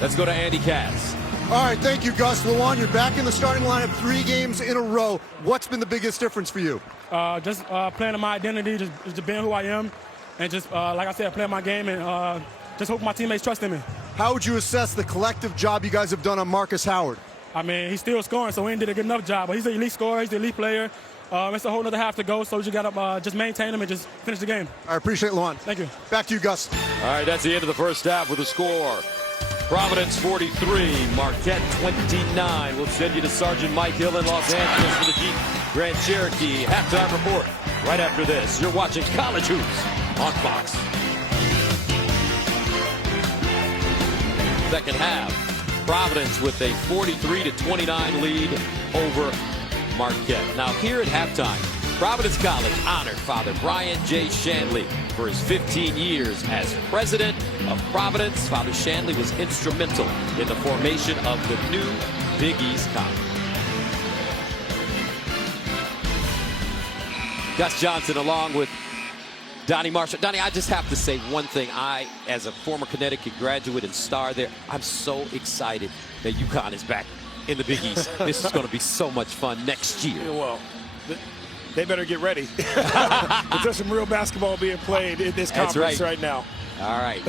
Let's go to Andy Katz. All right, thank you, Gus. Lewan, you're back in the starting lineup 3 games in a row. What's been the biggest difference for you? Just playing in my identity, just being who I am, and just, like I said, playing my game and just hope my teammates trust in me. How would you assess the collective job you guys have done on Marcus Howard? I mean, he's still scoring, so he did a good enough job. But he's the elite scorer, he's the elite player. It's a whole other half to go, so you got to just maintain him and just finish the game. I appreciate it, Lewan. Thank you. Back to you, Gus. All right, that's the end of the first half with the score. Providence 43, Marquette 29. We'll send you to Sergeant Mike Hill in Los Angeles for the Jeep Grand Cherokee halftime report. Right after this, you're watching College Hoops on Fox. Second half, Providence with a 43-29 lead over Marquette. Now here at halftime, Providence College honored Father Brian J. Shanley for his 15 years as president of Providence. Father Shanley was instrumental in the formation of the new Big East Conference. Gus Johnson along with Donnie Marshall. Donnie, I just have to say one thing. I, as a former Connecticut graduate and star there, I'm so excited that UConn is back in the Big East. This is going to be so much fun next year. Yeah, well, they better get ready. There's some real basketball being played in this conference right now. All right.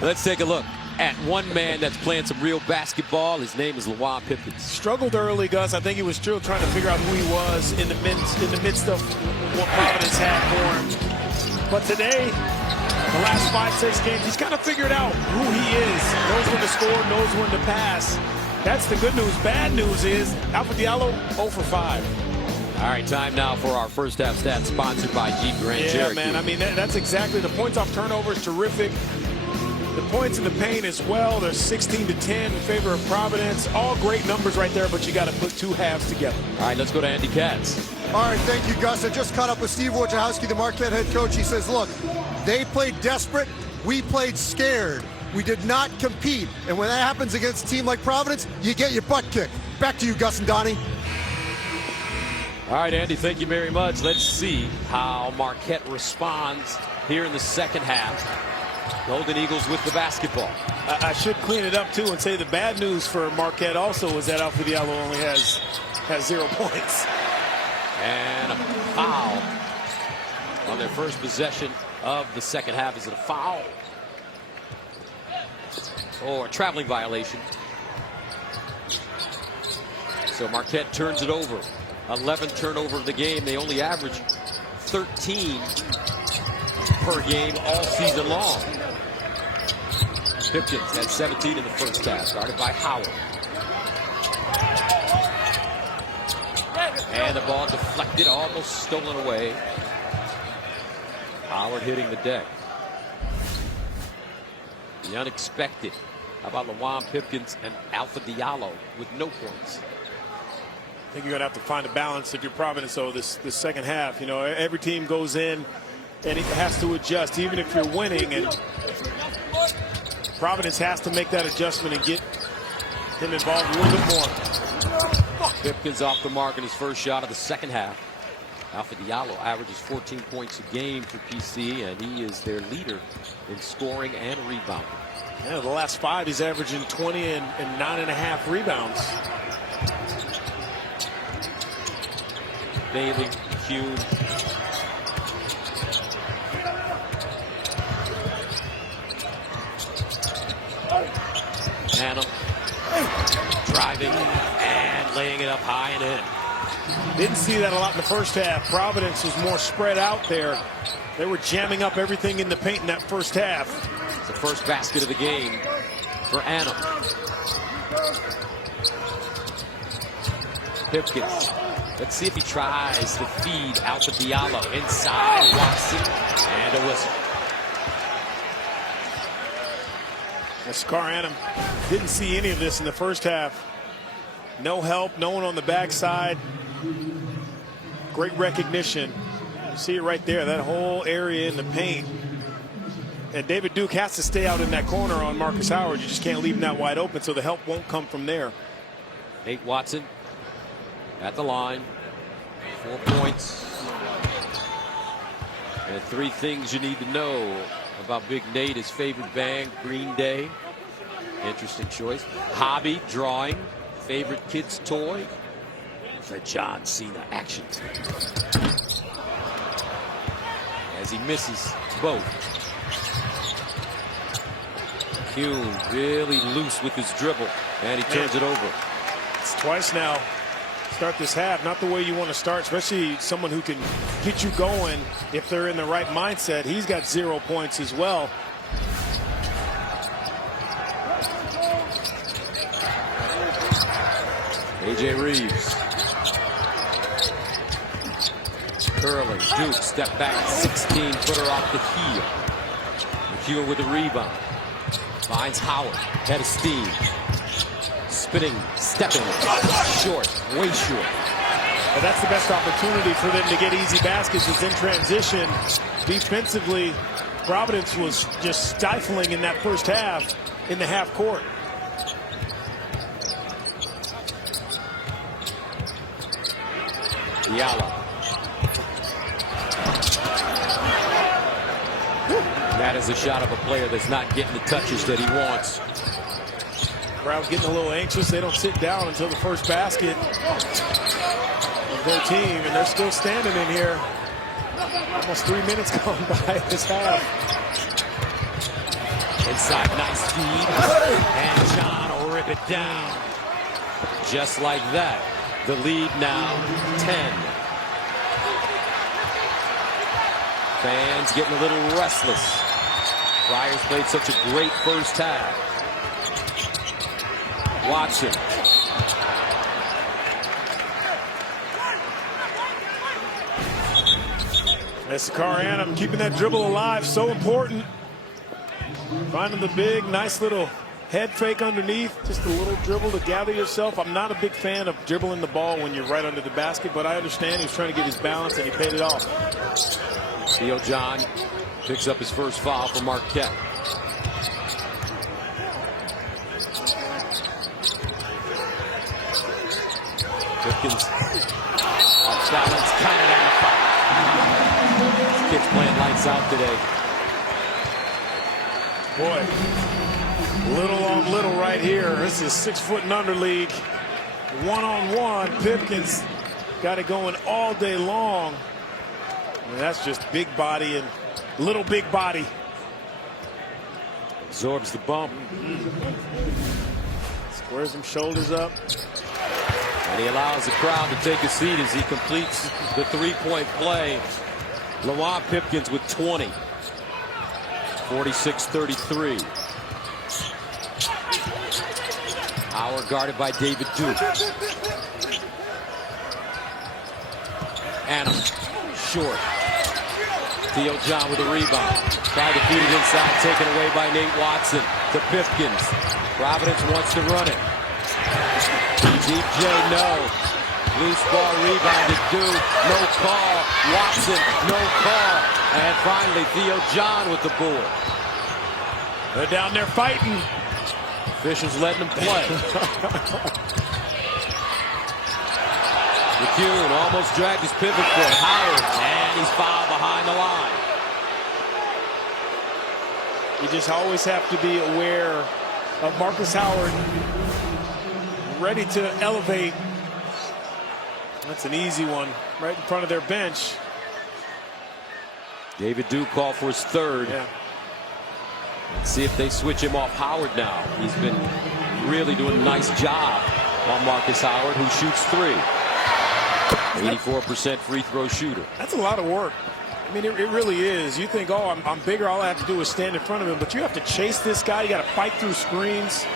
Let's take a look at one man that's playing some real basketball. His name is Lewan Pipkins. Struggled early, Gus. I think he was still trying to figure out who he was in the midst of what Providence had for him. But today, the last 5-6 games, he's kind of figured out who he is. Knows when to score, knows when to pass. That's the good news. Bad news is Alpha Diallo 0 for 5. All right, time now for our first half stats sponsored by Jeep Grand Cherokee. Yeah, man. I mean, that's exactly the points off turnovers. Terrific. The points in the paint as well. They're 16-10 in favor of Providence. All great numbers right there, but you got to put two halves together. All right, let's go to Andy Katz. All right, thank you, Gus. I just caught up with Steve Wojciechowski, the Marquette head coach. He says, look, they played desperate. We played scared. We did not compete. And when that happens against a team like Providence, you get your butt kicked. Back to you, Gus and Donnie. All right, Andy, thank you very much. Let's see how Marquette responds here in the second half. Golden Eagles with the basketball. I should clean it up, too, and say the bad news for Marquette also is that Alpha Diallo only has 0 points. And a foul on their first possession of the second half. Is it a foul? Or a traveling violation? So Marquette turns it over. 11 turnover of the game. They only average 13 per game all season long. Pipkins had 17 in the first half, started by Howard. And the ball deflected, almost stolen away. Howard hitting the deck. The unexpected. How about Lawan Pipkins and Alpha Diallo with no points? I think you're going to have to find a balance if you're Providence, though, this second half. You know, every team goes in and it has to adjust, even if you're winning. And Providence has to make that adjustment and get him involved a little bit more. Pipkins off the mark in his first shot of the second half. Alpha Diallo averages 14 points a game for PC, and he is their leader in scoring and rebounding. Yeah, the last 5, he's averaging 20 and 9.5 rebounds. Bailey, Kuhn. Hannum driving and laying it up high and in. Didn't see that a lot in the first half. Providence was more spread out there. They were jamming up everything in the paint in that first half. It's the first basket of the game for Hannum. Pipkins. Let's see if he tries to feed Alpha Diallo inside. Watson and a whistle. Scar Hannum didn't see any of this in the first half. No help, no one on the backside. Great recognition. You see it right there, that whole area in the paint. And David Duke has to stay out in that corner on Marcus Howard. You just can't leave him that wide open, so the help won't come from there. Nate Watson at the line. 4 points. And 3 things you need to know about Big Nate. His favorite band, Green Day. Interesting choice. Hobby, drawing. Favorite kid's toy. It's a John Cena action. As he misses both. Kuhn really loose with his dribble. And he turns it over. It's twice now. Start this half, not the way you want to start, especially someone who can get you going if they're in the right mindset. He's got 0 points as well. AJ Reeves. Curling. Duke step back 16-footer off the heel. McEwen with the rebound. Finds Howard. Head of steam. Spinning, stepping, short, way short. But that's the best opportunity for them to get easy baskets is in transition. Defensively, Providence was just stifling in that first half in the half court. Diallo. That is a shot of a player that's not getting the touches that he wants. Crowd getting a little anxious. They don't sit down until the first basket of their team, and they're still standing in here. Almost 3 minutes gone by this half. Inside, nice feed, and John will rip it down. Just like that, the lead now 10. Fans getting a little restless. Friars played such a great first half. Watson. That's Scar Hannum keeping that dribble alive, so important. Finding the big, nice little head fake underneath, just a little dribble to gather yourself. I'm not a big fan of dribbling the ball when you're right under the basket, but I understand he's trying to get his balance, and he paid it off. Theo John picks up his first foul for Marquette. Pipkins off balance, counted on the foul. This kid's playing lights out today. Boy, little on little right here. This is 6 foot and under league. One-on-one, Pipkins got it going all day long. And that's just big body and little big body. Absorbs the bump. Squares them shoulders up. And he allows the crowd to take a seat as he completes the three-point play. Lamar Pipkins with 20. 46-33. Howard guarded by David Duke. Anna, short. Theo John with a rebound. Tried to feed it inside, taken away by Nate Watson to Pipkins. Providence wants to run it. DJ, no. Loose ball rebounded. Duke, no call. Watson, no call. And finally, Theo John with the board. They're down there fighting. Officials letting them play. McCune almost dragged his pivot foot. Howard, and he's fouled behind the line. You just always have to be aware of Marcus Howard, ready to elevate. That's an easy one right in front of their bench. David Duke called for his third. Yeah. Let's see if they switch him off Howard now. He's been really doing a nice job on Marcus Howard, who shoots three. 84% free throw shooter. That's a lot of work. I mean, it really is. You think, oh, I'm bigger. All I have to do is stand in front of him. But you have to chase this guy. You got to fight through screens.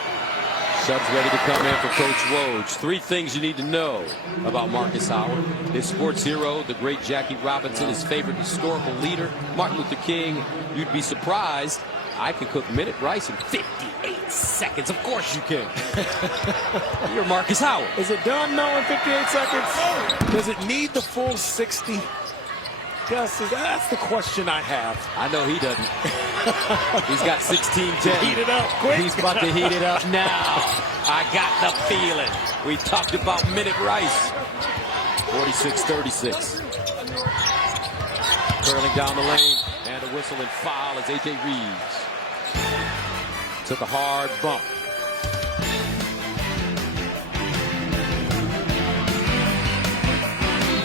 Subs ready to come in for Coach Woj. Three things you need to know about Marcus Howard. His sports hero, the great Jackie Robinson, his favorite historical leader, Martin Luther King. You'd be surprised. I can cook minute rice in 58 seconds. Of course you can. You're Marcus Howard. Is it done now in 58 seconds? Does it need the full 60? Gus, that's the question I have. I know he doesn't. He's got 16-10. Heat it up quick. He's about to heat it up now. I got the feeling. We talked about minute rice. 46-36. Curling down the lane. And a whistle and foul as A.J. Reeves took a hard bump.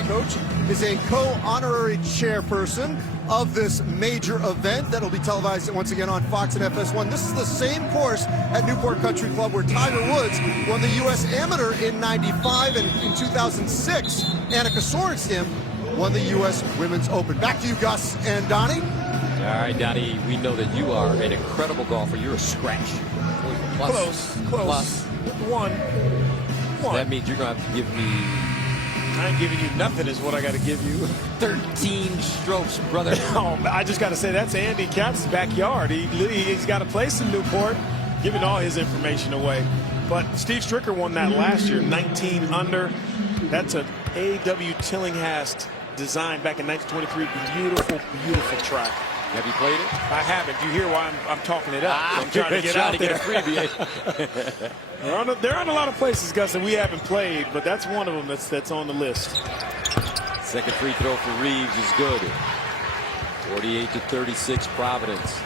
Coach is a co-honorary chairperson of this major event that will be televised once again on Fox and FS1. This is the same course at Newport Country Club where Tiger Woods won the U.S. Amateur in '95, and in 2006, Annika Sorenstam won the U.S. Women's Open. Back to you, Gus and Donnie. All right, Donnie, we know that you are an incredible golfer. You're a scratch. Close. Plus. One. That means you're going to have to give me... I ain't giving you nothing is what I got to give you. 13 strokes, brother. Oh, I just got to say, that's Andy Capp's backyard. He's got a place in Newport, giving all his information away. But Steve Stricker won that last year, 19 under. That's an A.W. Tillinghast design back in 1923. Beautiful, beautiful track. Have you played it? I haven't. You hear why I'm talking it up. I'm trying to get trying out to there. get a freebie. There aren't a lot of places, Gus, that we haven't played, but that's one of them that's on the list. Second free throw for Reeves is good. 48-36 Providence.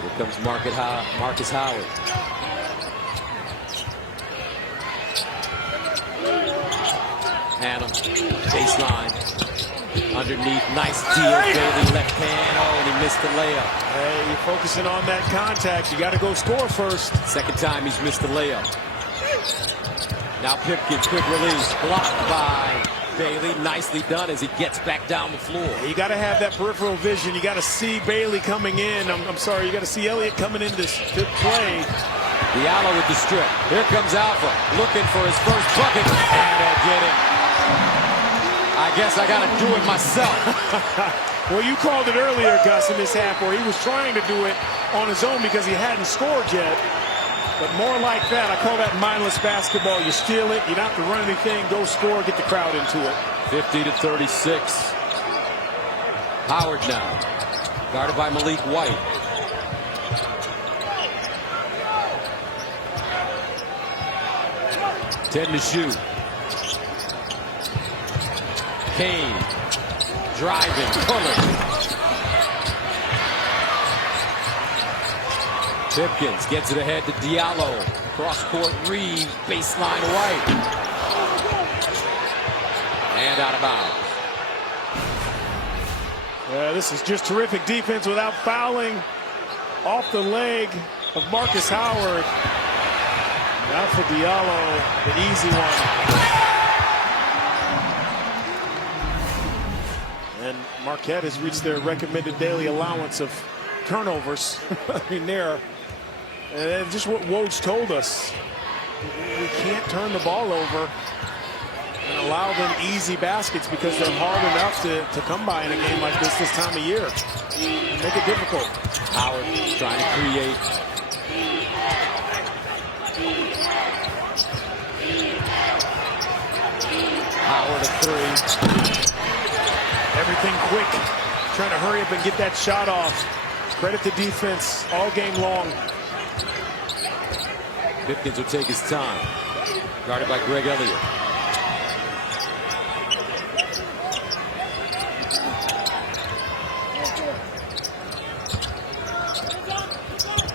Here comes Marcus Howard. Hannah, baseline. Underneath, nice deal, Bailey, left hand, oh, and he missed the layup. Hey, you're focusing on that contact. You got to go score first. Second time he's missed the layup. Now Pipkins, quick release, blocked by Bailey. Nicely done as he gets back down the floor. You got to have that peripheral vision. You got to see Bailey coming in. I'm sorry, you got to see Elliott coming in this play. Diallo with the strip. Here comes Alpha, looking for his first bucket, and I get it. I guess I got to do it myself. Well, you called it earlier, Gus, in this half where he was trying to do it on his own because he hadn't scored yet. But more like that, I call that mindless basketball. You steal it, you don't have to run anything, go score, get the crowd into it. 50-36. Howard now, guarded by Malik White. Ten to shoot. Kane driving, pulling. Pipkins gets it ahead to Diallo. Cross court, Reeves, baseline White. And out of bounds. This is just terrific defense without fouling. Off the leg of Marcus Howard. Now for Diallo, the easy one. And Marquette has reached their recommended daily allowance of turnovers. I mean, and just what Woj told us. We can't turn the ball over and allow them easy baskets because they're hard enough to come by in a game like this time of year. Make it difficult. Howard trying to create. Howard a three. Everything quick. Trying to hurry up and get that shot off. Credit the defense all game long. Pipkins will take his time. Guarded by Greg Elliott.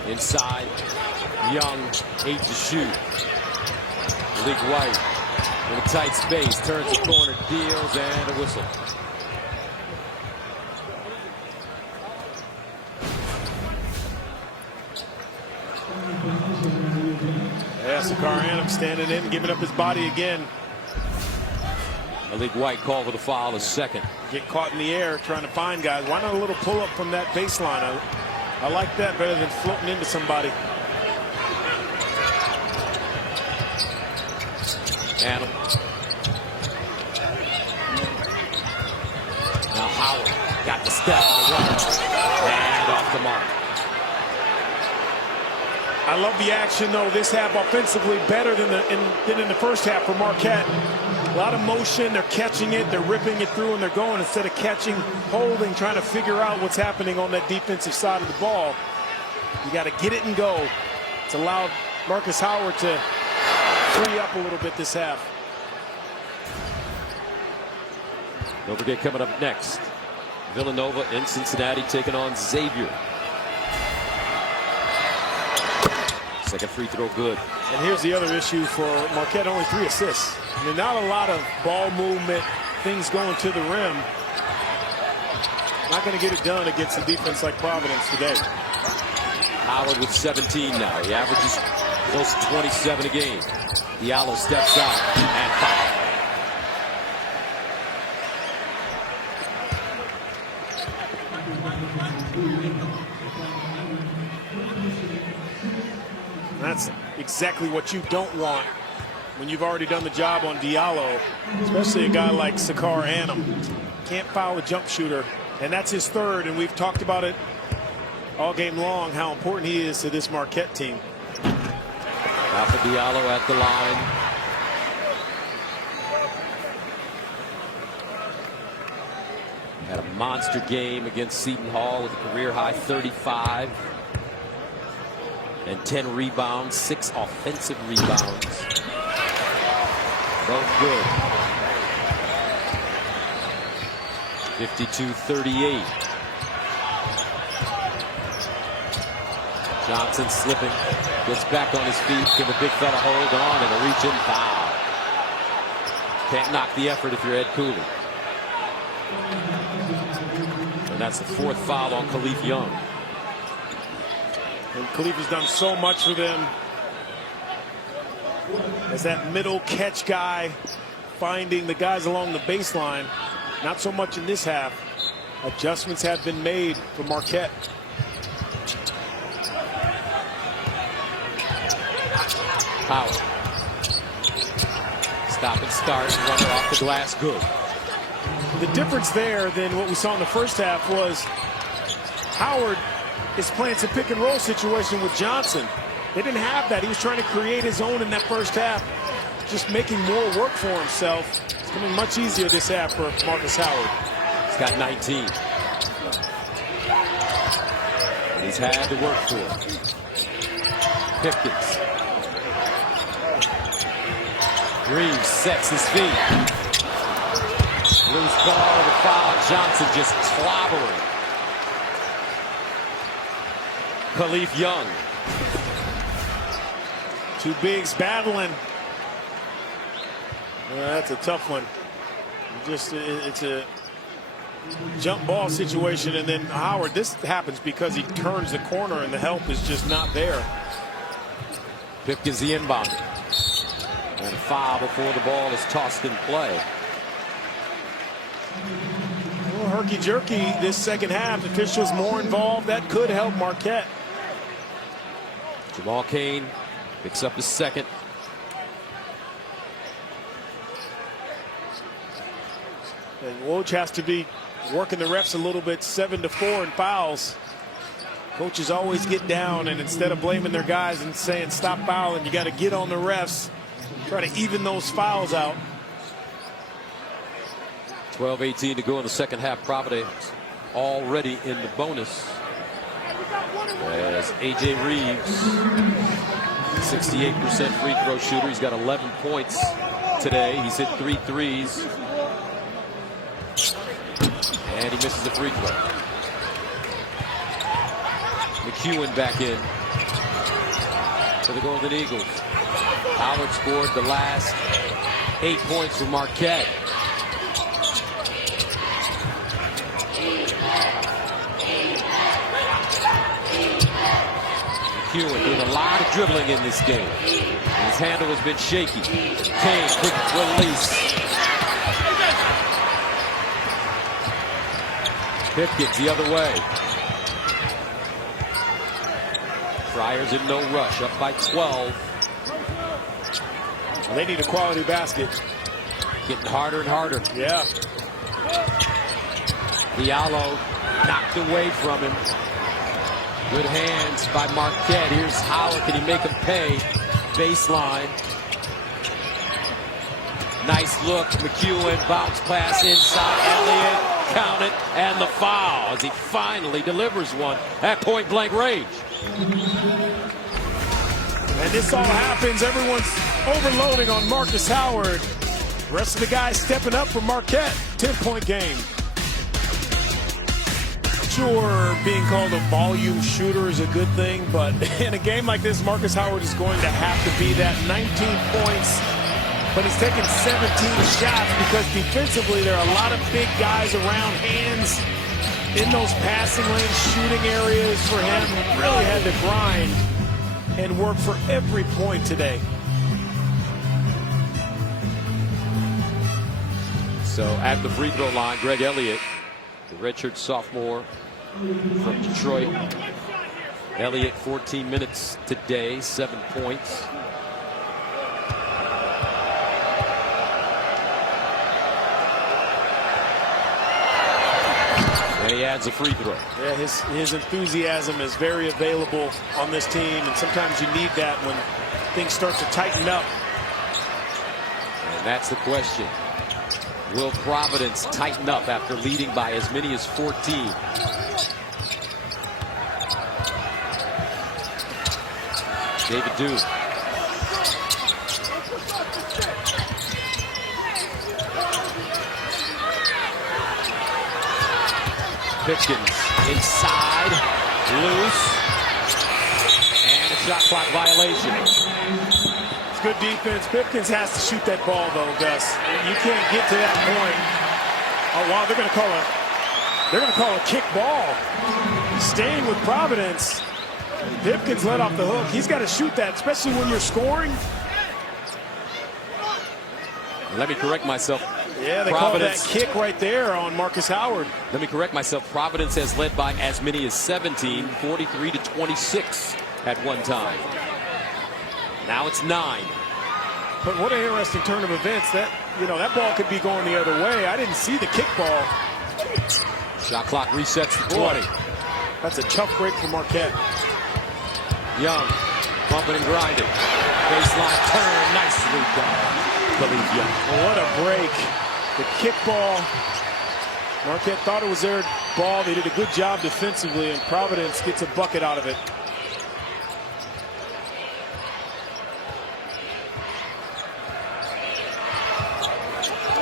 Inside, Young, 8 to shoot. Malik White in a tight space, turns the corner, deals, and a whistle. Yeah, Sakar Adams standing in, giving up his body again. Malik White called for the foul, a second. Get caught in the air trying to find guys. Why not a little pull up from that baseline? I like that better than floating into somebody. Adam. Now Howard got the step, the run, and off the mark. I love the action, though, this half offensively better than in the first half for Marquette. A lot of motion, they're catching it, they're ripping it through, and they're going instead of catching, holding, trying to figure out what's happening on that defensive side of the ball. You got to get it and go. It's allowed Marcus Howard to free up a little bit this half. Don't forget, coming up next, Villanova in Cincinnati taking on Xavier. Second free throw good. And here's the other issue for Marquette, only 3 assists. I mean, not a lot of ball movement, things going to the rim. Not going to get it done against a defense like Providence today. Howard with 17 now. He averages close to 27 a game. Diallo steps out and foul. That's exactly what you don't want when you've already done the job on Diallo, especially a guy like Sakar Adams. Can't foul a jump shooter, and that's his third, and we've talked about it all game long, how important he is to this Marquette team. Alpha Diallo at the line. Had a monster game against Seton Hall with a career-high 35. And 10 rebounds, 6 offensive rebounds. Both good. 52-38. Johnson slipping, gets back on his feet. Can the big fella hold on and a reach in foul? Can't knock the effort if you're Ed Cooley. And that's the 4th foul on Khalif Young. And Khalif has done so much for them as that middle catch guy, finding the guys along the baseline. Not so much in this half. Adjustments have been made for Marquette. Howard. Stop and start, runner off the glass, good. The difference there than what we saw in the first half was Howard is playing some pick and roll situation with Johnson. They didn't have that. He was trying to create his own in that first half, just making more work for himself. It's coming much easier this half for Marcus Howard. He's got 19. And he's had to work for it. Pipkins. Reeves sets his feet. Loose ball, the foul. Johnson just clobbering Khalif Young. 2 bigs battling. Well, that's a tough one. It's a jump ball situation, and then Howard, this happens because he turns the corner and the help is just not there. Pipkins the inbound. And a foul before the ball is tossed in play. Well, herky-jerky this second half. Officials more involved. That could help Marquette. Jamal Cain picks up his second. And Woj has to be working the refs a little bit. 7-4 in fouls. Coaches always get down, and instead of blaming their guys and saying stop fouling, you got to get on the refs, try to even those fouls out. 12:18 to go in the second half. Providence already in the bonus. As A.J. Reeves, 68% free throw shooter. He's got 11 points today. He's hit 3 threes. And he misses the free throw. McEwen back in for the Golden Eagles. Howard scored the last 8 points for Marquette. McEwen doing a lot of dribbling in this game. His handle has been shaky. Cain, quick release. Pipkins the other way. Friars in no rush, up by 12. They need a quality basket. Getting harder and harder. Yeah. Diallo knocked away from him. Good hands by Marquette. Here's Howard. Can he make him pay? Baseline. Nice look. McEwen bounce pass inside. Elliott. Count it, and the foul as he finally delivers one at point blank range. And this all happens. Everyone's overloading on Marcus Howard. The rest of the guys stepping up for Marquette. 10-point game. Sure, being called a volume shooter is a good thing, but in a game like this, Marcus Howard is going to have to be that. 19 points. But he's taken 17 shots because defensively there are a lot of big guys around hands in those passing lanes, shooting areas for him. He really had to grind and work for every point today. So at the free throw line, Greg Elliott, the redshirt sophomore from Detroit. Elliott 14 minutes today, 7 points. And he adds a free throw. Yeah, his enthusiasm is very available on this team, and sometimes you need that when things start to tighten up. And that's the question. Will Providence tighten up after leading by as many as 14? David Duke. Pipkins inside, loose, and a shot clock violation. It's good defense. Pipkins has to shoot that ball, though, Gus. You can't get to that point. Oh wow, they're going to call a kick ball. Staying with Providence. Pipkins let off the hook. He's got to shoot that, especially when you're scoring. Let me correct myself. Yeah, they called that kick right there on Marcus Howard. Let me correct myself. Providence has led by as many as 17, 43-26 at one time. Now it's 9. But what an interesting turn of events. That ball could be going the other way. I didn't see the kick ball. Shot clock resets to 20. That's a tough break for Marquette. Young, bumping and grinding. Baseline turn, nicely done. Believe Young. Well, what a break. The kick ball. Marquette thought it was their ball. They did a good job defensively, and Providence gets a bucket out of it.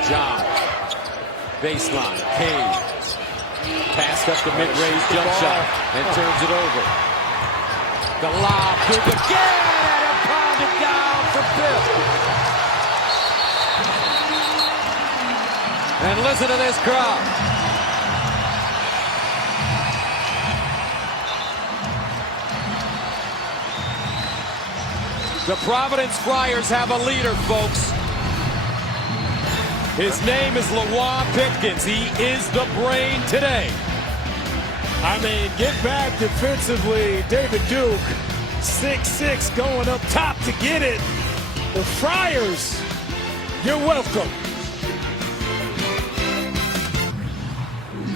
John, baseline, Cain, passed up the mid-range jump shot and turns it over. The lob, good again, and pounded down for Bill. And listen to this crowd. The Providence Friars have a leader, folks. His name is LaJuan Pipkins. He is the brain today. I mean, get back defensively. David Duke, 6'6", going up top to get it. The Friars, you're welcome.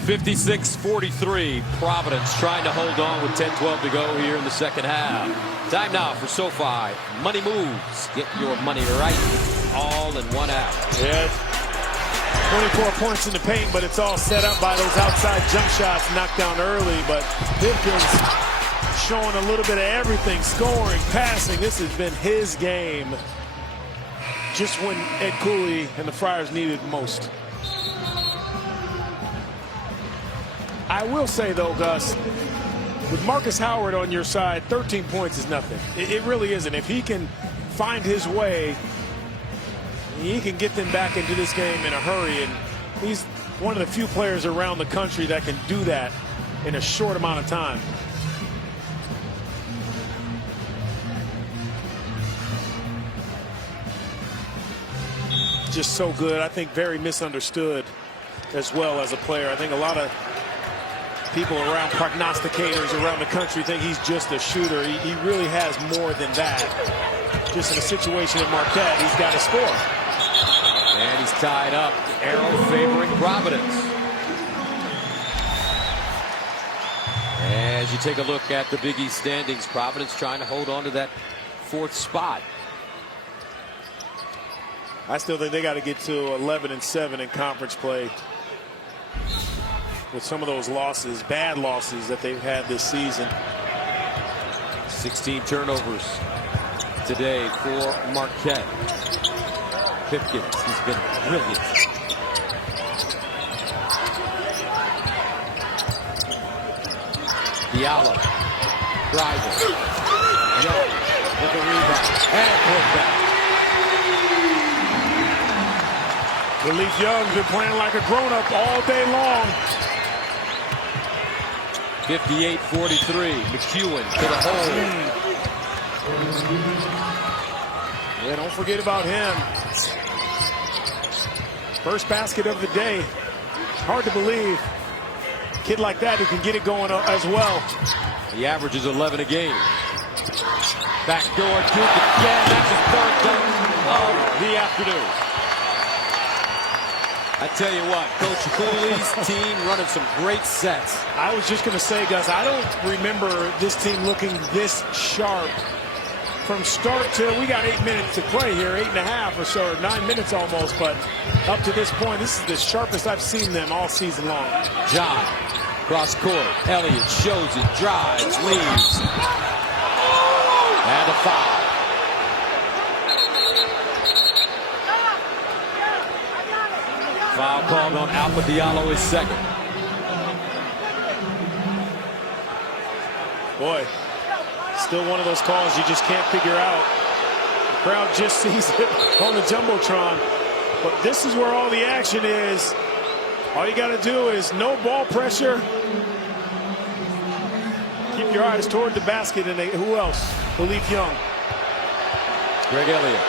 56-43. Providence trying to hold on with 10-12 to go here in the second half. Time now for SoFi Money Moves. Get your money right all in one app. Yeah. 24 points in the paint, but it's all set up by those outside jump shots knocked down early. But Pipkins showing a little bit of everything, scoring, passing. This has been his game just when Ed Cooley and the Friars needed most. I will say, though, Gus, with Marcus Howard on your side, 13 points is nothing. It really isn't. If he can find his way, he can get them back into this game in a hurry. And he's one of the few players around the country that can do that in a short amount of time. Just so good. I think very misunderstood as well as a player. I think a lot of people around, prognosticators around the country, think he's just a shooter. He really has more than that. Just in a situation at Marquette, he's got to score. And he's tied up. Arrow favoring Providence. As you take a look at the Big East standings, Providence trying to hold on to that 4th spot. I still think they got to get to 11-7 in conference play with some of those losses, bad losses that they've had this season. 16 turnovers today for Marquette. Pipkins, he's been brilliant. Diallo driving. Young with the rebound and put back. Relief Young's been playing like a grown-up all day long. 58-43. McEwen to the hole. Yeah, don't forget about him. First basket of the day. Hard to believe. A kid like that who can get it going as well. He averages 11 a game. Backdoor Duke again. That's his 3rd dunk of the afternoon. I tell you what, Coach Cooley's team running some great sets. I was just going to say, Gus, I don't remember this team looking this sharp from start to, we got 8 minutes to play here, 8.5 or so, or 9 minutes almost, but up to this point, this is the sharpest I've seen them all season long. John, cross court, Elliott shows it, drives, leaves, and a foul. Foul called on Alpha Diallo, his 2nd. Boy, still one of those calls you just can't figure out. The crowd just sees it on the Jumbotron. But this is where all the action is. All you got to do is no ball pressure. Keep your eyes toward the basket. And who else? Relief Young. Greg Elliott.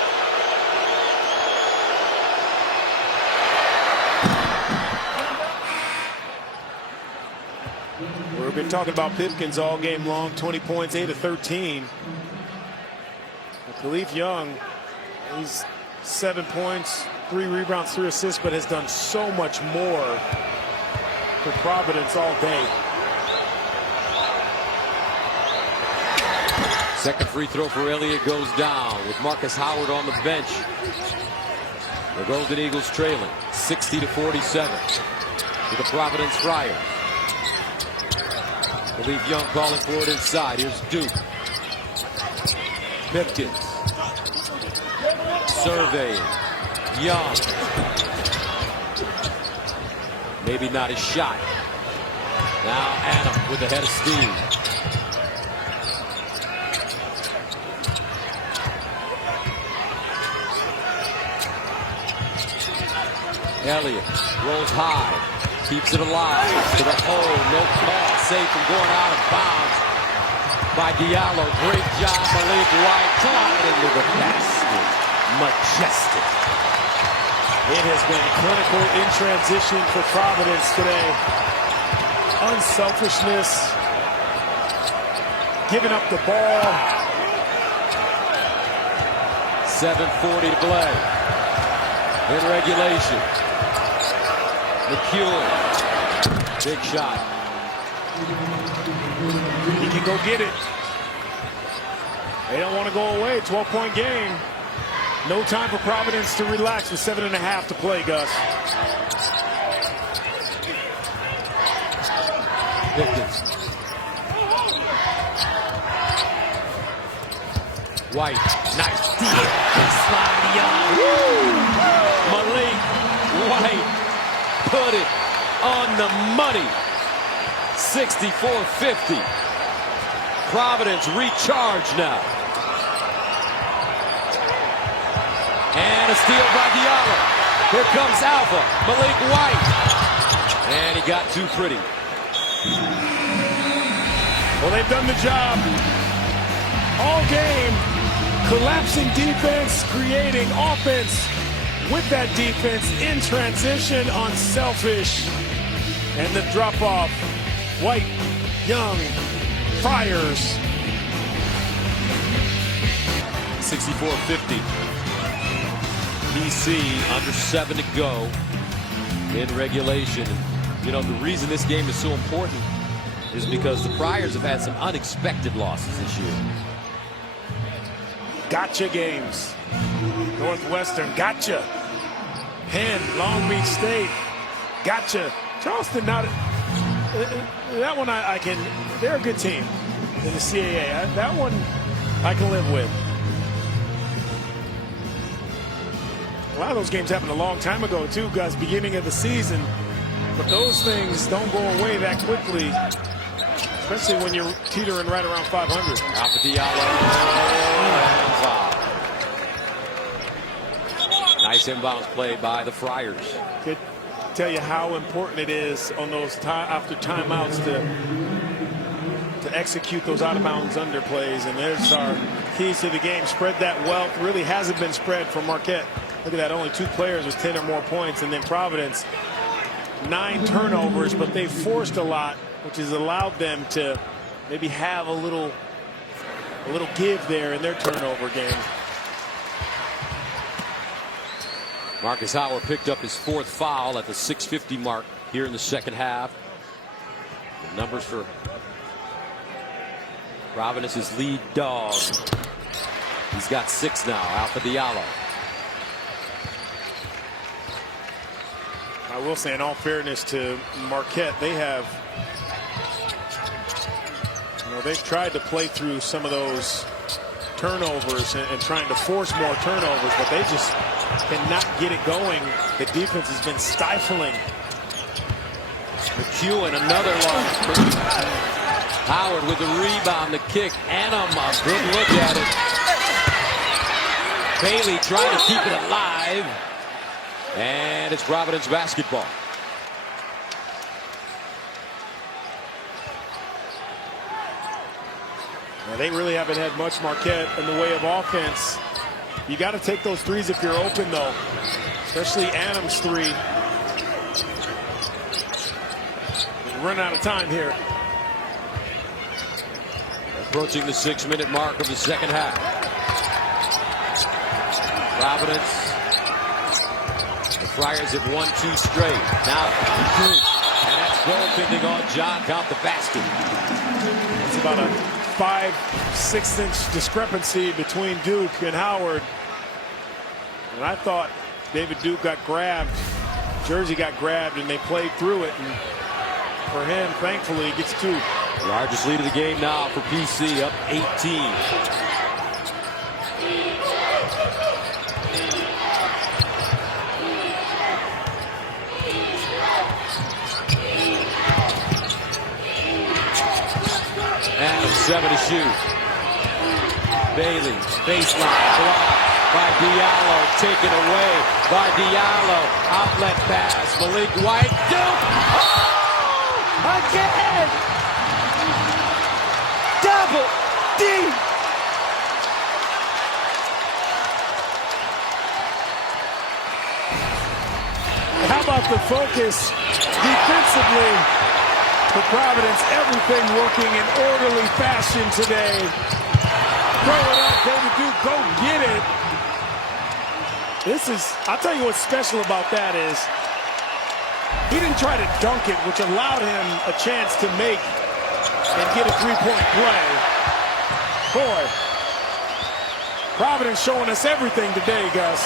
We've been talking about Pipkins all game long. 20 points, 8 of 13. Relief Young, he's 7 points, 3 rebounds, 3 assists, but has done so much more for Providence all day. 2nd free throw for Elliott goes down with Marcus Howard on the bench. The Golden Eagles trailing 60-47 to the Providence Friars. Relief Young calling for it inside. Here's Duke. Pipkins. Surveying. Young. Maybe not his shot. Now Adam with the head of steam. Elliott rolls high. Keeps it alive to the hole. No call. Safe from going out of bounds. by Diallo. Great job, Malik White. Caught into the basket. Majestic. It has been clinical in transition for Providence today. Unselfishness. Giving up the ball. 7:40 to play. In regulation. McEwen. Big shot. He can go get it. They don't want to go away. 12-point game. No time for Providence to relax with 7.5 to play, Gus. Pickens. White. Nice deal. Slide young. Malik White put it on the money. 64-50. Providence recharged now. And a steal by Diallo. Here comes Alpha. Malik White. And he got too pretty. Well, they've done the job all game. Collapsing defense, creating offense with that defense in transition, unselfish. And the drop-off. White, Young, fires. 64-50. PC under 7 to go in regulation. You know, the reason this game is so important is because the Friars have had some unexpected losses this year. Gotcha games. Northwestern, gotcha. Penn, Long Beach State, gotcha. Charleston, not that one I can. They're a good team in the CAA. That one I can live with. A lot of those games happened a long time ago too, guys. Beginning of the season, but those things don't go away that quickly, especially when you're teetering right around 500. Alpha Diallo. Nice inbounds play by the Friars. Could tell you how important it is on those after timeouts to execute those out of bounds underplays. And there's our keys to the game. Spread that wealth. Really hasn't been spread for Marquette. Look at that, only 2 players with 10 or more points. And then Providence, 9 turnovers, but they forced a lot, which has allowed them to maybe have a little give there in their turnover game. Marcus Howard picked up his 4th foul at the 6:50 mark here in the second half. The numbers for Providence's lead dog. He's got 6 now. Alpha Diallo. I will say, in all fairness to Marquette, they have, they've tried to play through some of those turnovers and trying to force more turnovers, but they just cannot get it going. The defense has been stifling. McEwen, another long three. Howard with the rebound, the kick, and a good look at it. Bailey trying to keep it alive. And it's Providence basketball. Now, they really haven't had much, Marquette, in the way of offense. You got to take those threes if you're open, though, especially Adams' 3. Run out of time here. Approaching the 6-minute mark of the second half. Providence. The Friars have won 2 straight. Now, and that's goaltending on John. Count the basket. It's about a 5-6 inch discrepancy between Duke and Howard. And I thought David Duke got grabbed. Jersey got grabbed, and they played through it. And for him, thankfully, he gets 2. Largest lead of the game now for PC, up 18. And 7 to shoot. Bailey, baseline, blocked by Diallo, taken away by Diallo. Outlet pass, Malik White, Duke. Oh! Again! Double How about the focus defensively for Providence? Everything working in orderly fashion today. Throw it up, David Duke, go get it. I'll tell you what's special about that is he didn't try to dunk it, which allowed him a chance to make and get a three-point play. Boy, Providence showing us everything today, Gus.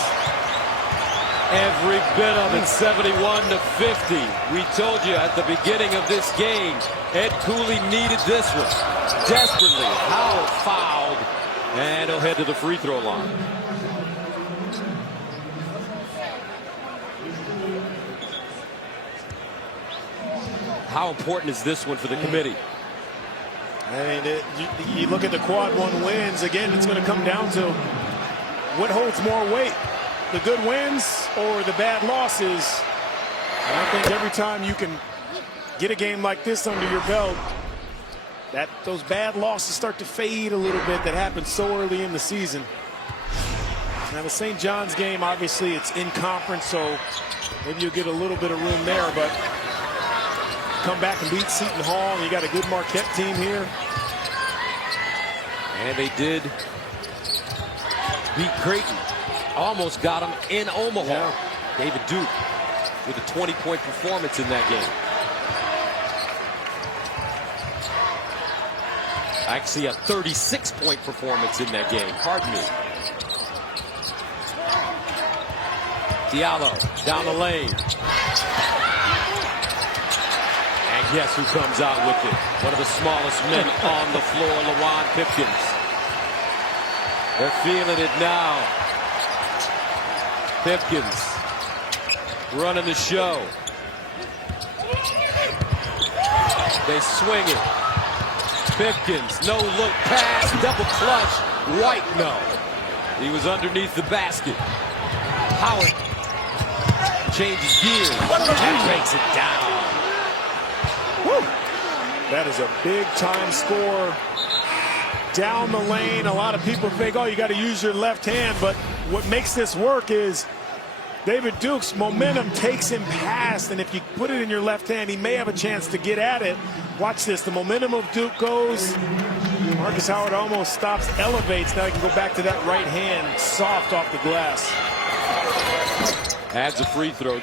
Every bit of it, 71-50. We told you at the beginning of this game, Ed Cooley needed this one desperately. Howard fouled, and he'll head to the free throw line. How important is this one for the committee? I mean, you look at the quad one wins. Again, it's going to come down to what holds more weight, the good wins or the bad losses. And I think every time you can get a game like this under your belt, that those bad losses start to fade a little bit. That happens so early in the season. Now the St. John's game, obviously it's in conference, so maybe you'll get a little bit of room there, but come back and beat Seton Hall, and you got a good Marquette team here. And they did beat Creighton. Almost got him in Omaha. Yeah. David Duke with a 20-point performance in that game. Actually, a 36-point performance in that game. Pardon me. Diallo down the lane. And guess who comes out with it? One of the smallest men on the floor, Lawan Pipkins. They're feeling it now. Pipkins running the show. They swing it. Pipkins, no look pass, double clutch. White, no. He was underneath the basket. Howard changes gears and breaks it down. Woo. That is a big time score down the lane. A lot of people think, oh, you got to use your left hand, but what makes this work is David Duke's momentum takes him past, and if you put it in your left hand, he may have a chance to get at it. Watch this. The momentum of Duke goes. Marcus Howard almost stops, elevates. Now he can go back to that right hand, soft off the glass. Adds a free throw.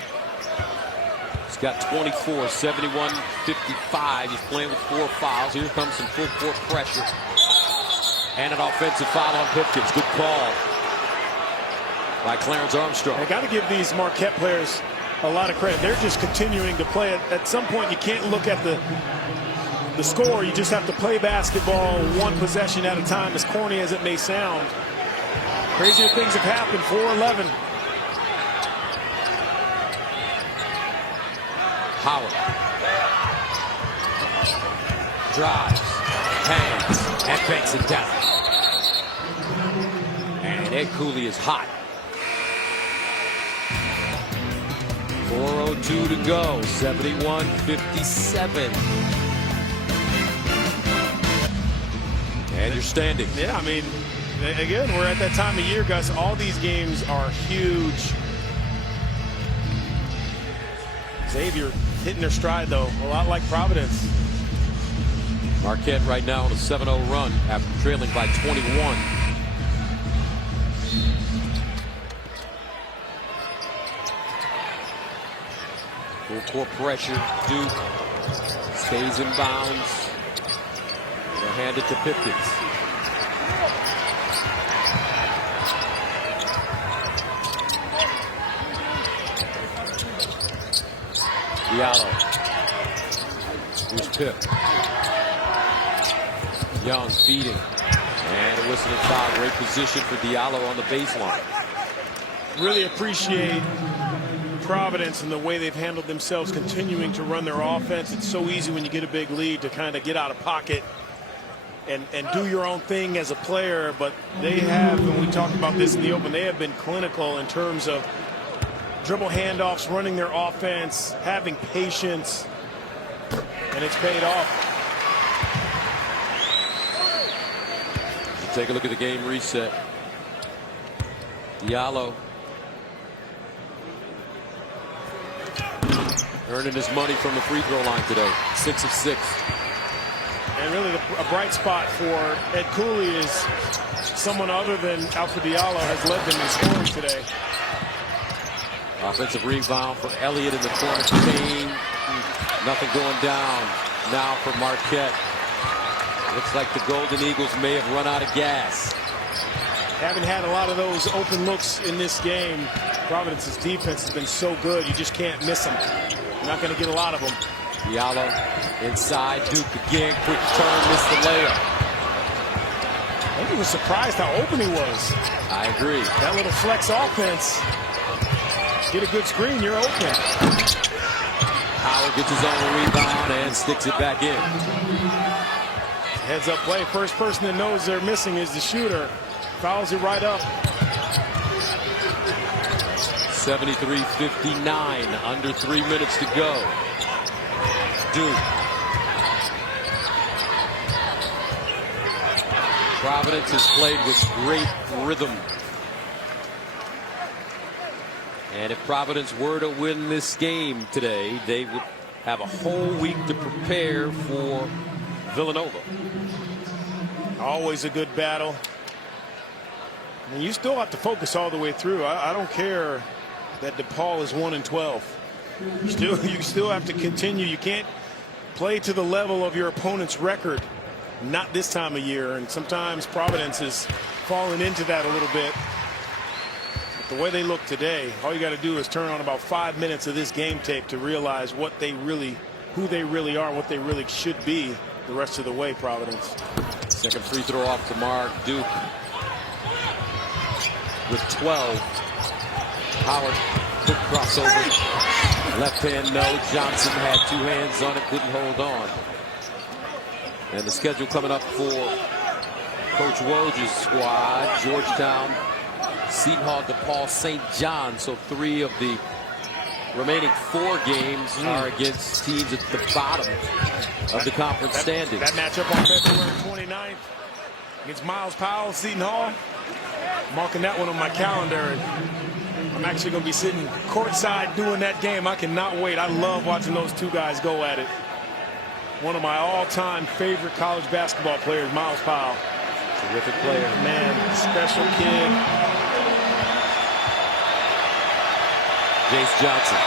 He's got 24, 71-55. He's playing with 4 fouls. Here comes some full court pressure. And an offensive foul on Pipkins. Good call by Clarence Armstrong. I got to give these Marquette players a lot of credit. They're just continuing to play it. At some point, you can't look at the score. You just have to play basketball one possession at a time, as corny as it may sound. Crazier things have happened. 4-11. Howard drives, hangs, and banks it down. And Ed Cooley is hot. 4:02 to go, 71-57. And you're standing. Yeah, I mean, again, we're at that time of year, Gus. All these games are huge. Xavier hitting their stride, though, a lot like Providence. Marquette right now on a 7-0 run after trailing by 21. Full court pressure. Duke stays in bounds. They'll hand it to Pipkins. Diallo. Here's Pip. Young feeding. And a whistle and foul. Great position for Diallo on the baseline. Really appreciate Providence and the way they've handled themselves, continuing to run their offense. It's so easy when you get a big lead to kind of get out of pocket and do your own thing as a player. But they have, and we talked about this in the open, they have been clinical in terms of dribble handoffs, running their offense, having patience, and it's paid off. take a look at the game reset. Diallo earning his money from the free throw line today. 6 of 6. And really a bright spot for Ed Cooley is someone other than Alpha Diallo has led them in scoring today. Offensive rebound for Elliott in the corner. Kane. Nothing going down now for Marquette. Looks like the Golden Eagles may have run out of gas. Haven't had a lot of those open looks in this game. Providence's defense has been so good, you just can't miss them. You're not going to get a lot of them. Diallo inside. Duke again. Quick turn. Missed the layup. I think he was surprised how open he was. I agree. That little flex offense. Get a good screen, you're open. Howard gets his own rebound and sticks it back in. Heads up play. First person that knows they're missing is the shooter. Fouls it right up. 73-59. Under 3 minutes to go. Duke. Providence has played with great rhythm. And if Providence were to win this game today, they would have a whole week to prepare for Villanova. Always a good battle. And you still have to focus all the way through. I don't care that DePaul is 1-12. You still have to continue. You can't play to the level of your opponent's record. Not this time of year. And sometimes Providence is falling into that a little bit. But the way they look today, all you got to do is turn on about 5 minutes of this game tape to realize what they really, who they really are, what they really should be the rest of the way, Providence. Second free throw off to Mark. Duke with 12. Howard, quick crossover. Left hand, no. Johnson had 2 hands on it, couldn't hold on. And the schedule coming up for Coach Woj's squad: Georgetown, Seton Hall, DePaul, St. John. So 3 of the remaining 4 games are against teams at the bottom of the conference standings. That matchup on February 29th against Miles Powell, Seton Hall. Marking that one on my calendar. And I'm actually going to be sitting courtside doing that game. I cannot wait. I love watching those 2 guys go at it. One of my all-time favorite college basketball players, Miles Powell. Terrific player. Man, special kid. Jace Johnson.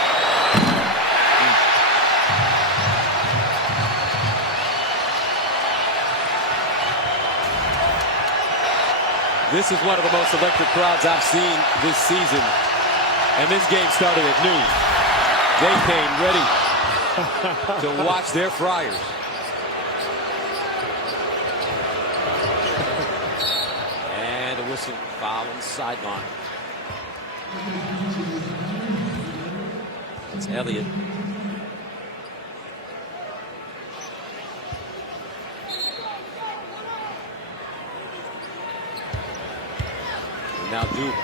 This is one of the most electric crowds I've seen this season. And this game started at noon. They came ready to watch their Friars. And a whistle, foul on the sideline. It's Elliott. Now Duke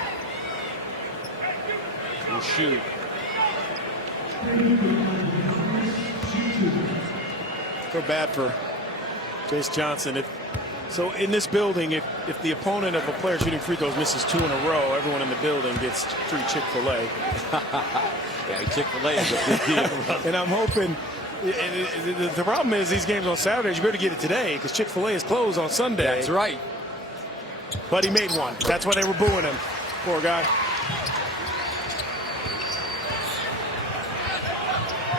will shoot. Feel bad for Jace Johnson. So in this building, if the opponent of a player shooting free throws misses 2 in a row, everyone in the building gets free Chick-fil-A. Yeah, Chick-fil-A is a big deal. And I'm hoping. The problem is these games on Saturdays, you better get it today because Chick-fil-A is closed on Sunday. That's right. But he made one. That's why they were booing him. Poor guy.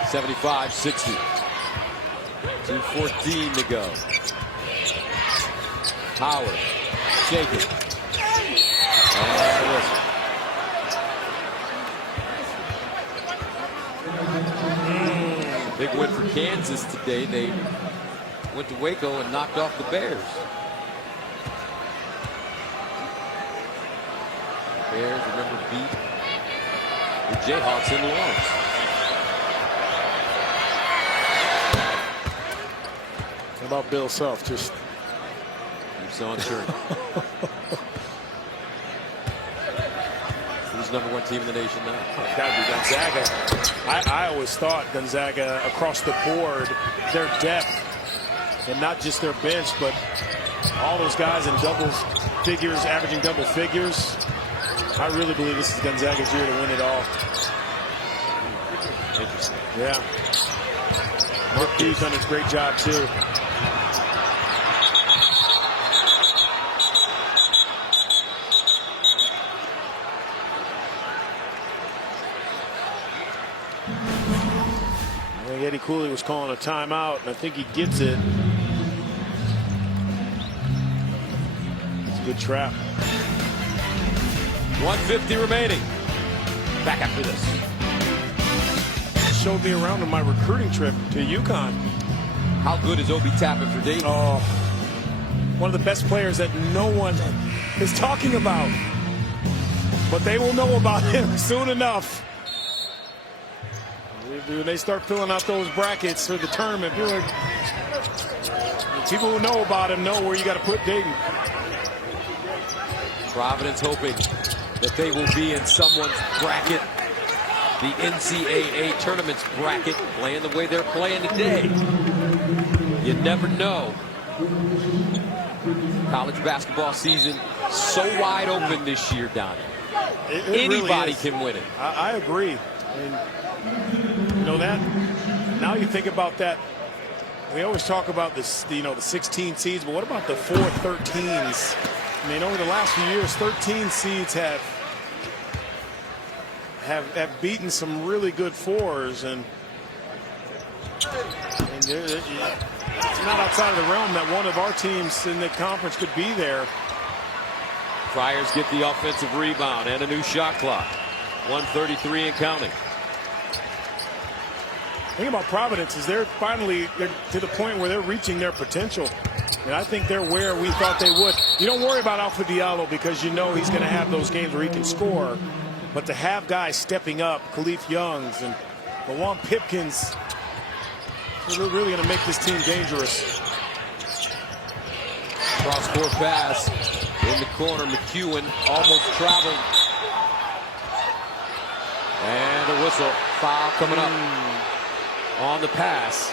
75-60. 2:14 to go. Howard, shake it. And big win for Kansas today. They went to Waco and knocked off the Bears. Bears, remember, beat the Jayhawks in Lawrence. How about Bill Self? Just keeps on turning. Who's number 1 team in the nation now? It's got to be Gonzaga. I always thought Gonzaga across the board, their depth, and not just their bench, but all those guys in doubles. figures, averaging double figures. I really believe this is Gonzaga's year to win it all. Interesting. Yeah. Marquette's done a great job, too. I think Eddie Cooley was calling a timeout, and I think he gets it. It's a good trap. 1:50 remaining. Back after this. Showed me around on my recruiting trip to UConn. How good is Obi Toppin for Dayton? Oh, one of the best players that no one is talking about. But they will know about him soon enough. When they start filling out those brackets for the tournament, people who know about him know where you got to put Dayton. Providence hoping that they will be in someone's bracket. The NCAA tournament's bracket, playing the way they're playing today. You never know. College basketball season so wide open this year, Donnie. Anybody really can win it. I agree. And you know that. Now you think about that. We always talk about this, the 16 seeds, but what about the 4 13s? I mean, over the last few years, 13 seeds have beaten some really good 4s, and it's not outside of the realm that one of our teams in the conference could be there. Friars get the offensive rebound and a new shot clock. 1:33 and counting. The thing about Providence is they're to the point where they're reaching their potential. And I think they're where we thought they would. You don't worry about Alpha Diallo because you know he's going to have those games where he can score. But to have guys stepping up, Khalif Youngs and Lawan Pipkins, they're really going to make this team dangerous. Cross-court pass in the corner. McEwen almost traveled. And a whistle. Foul coming up on the pass.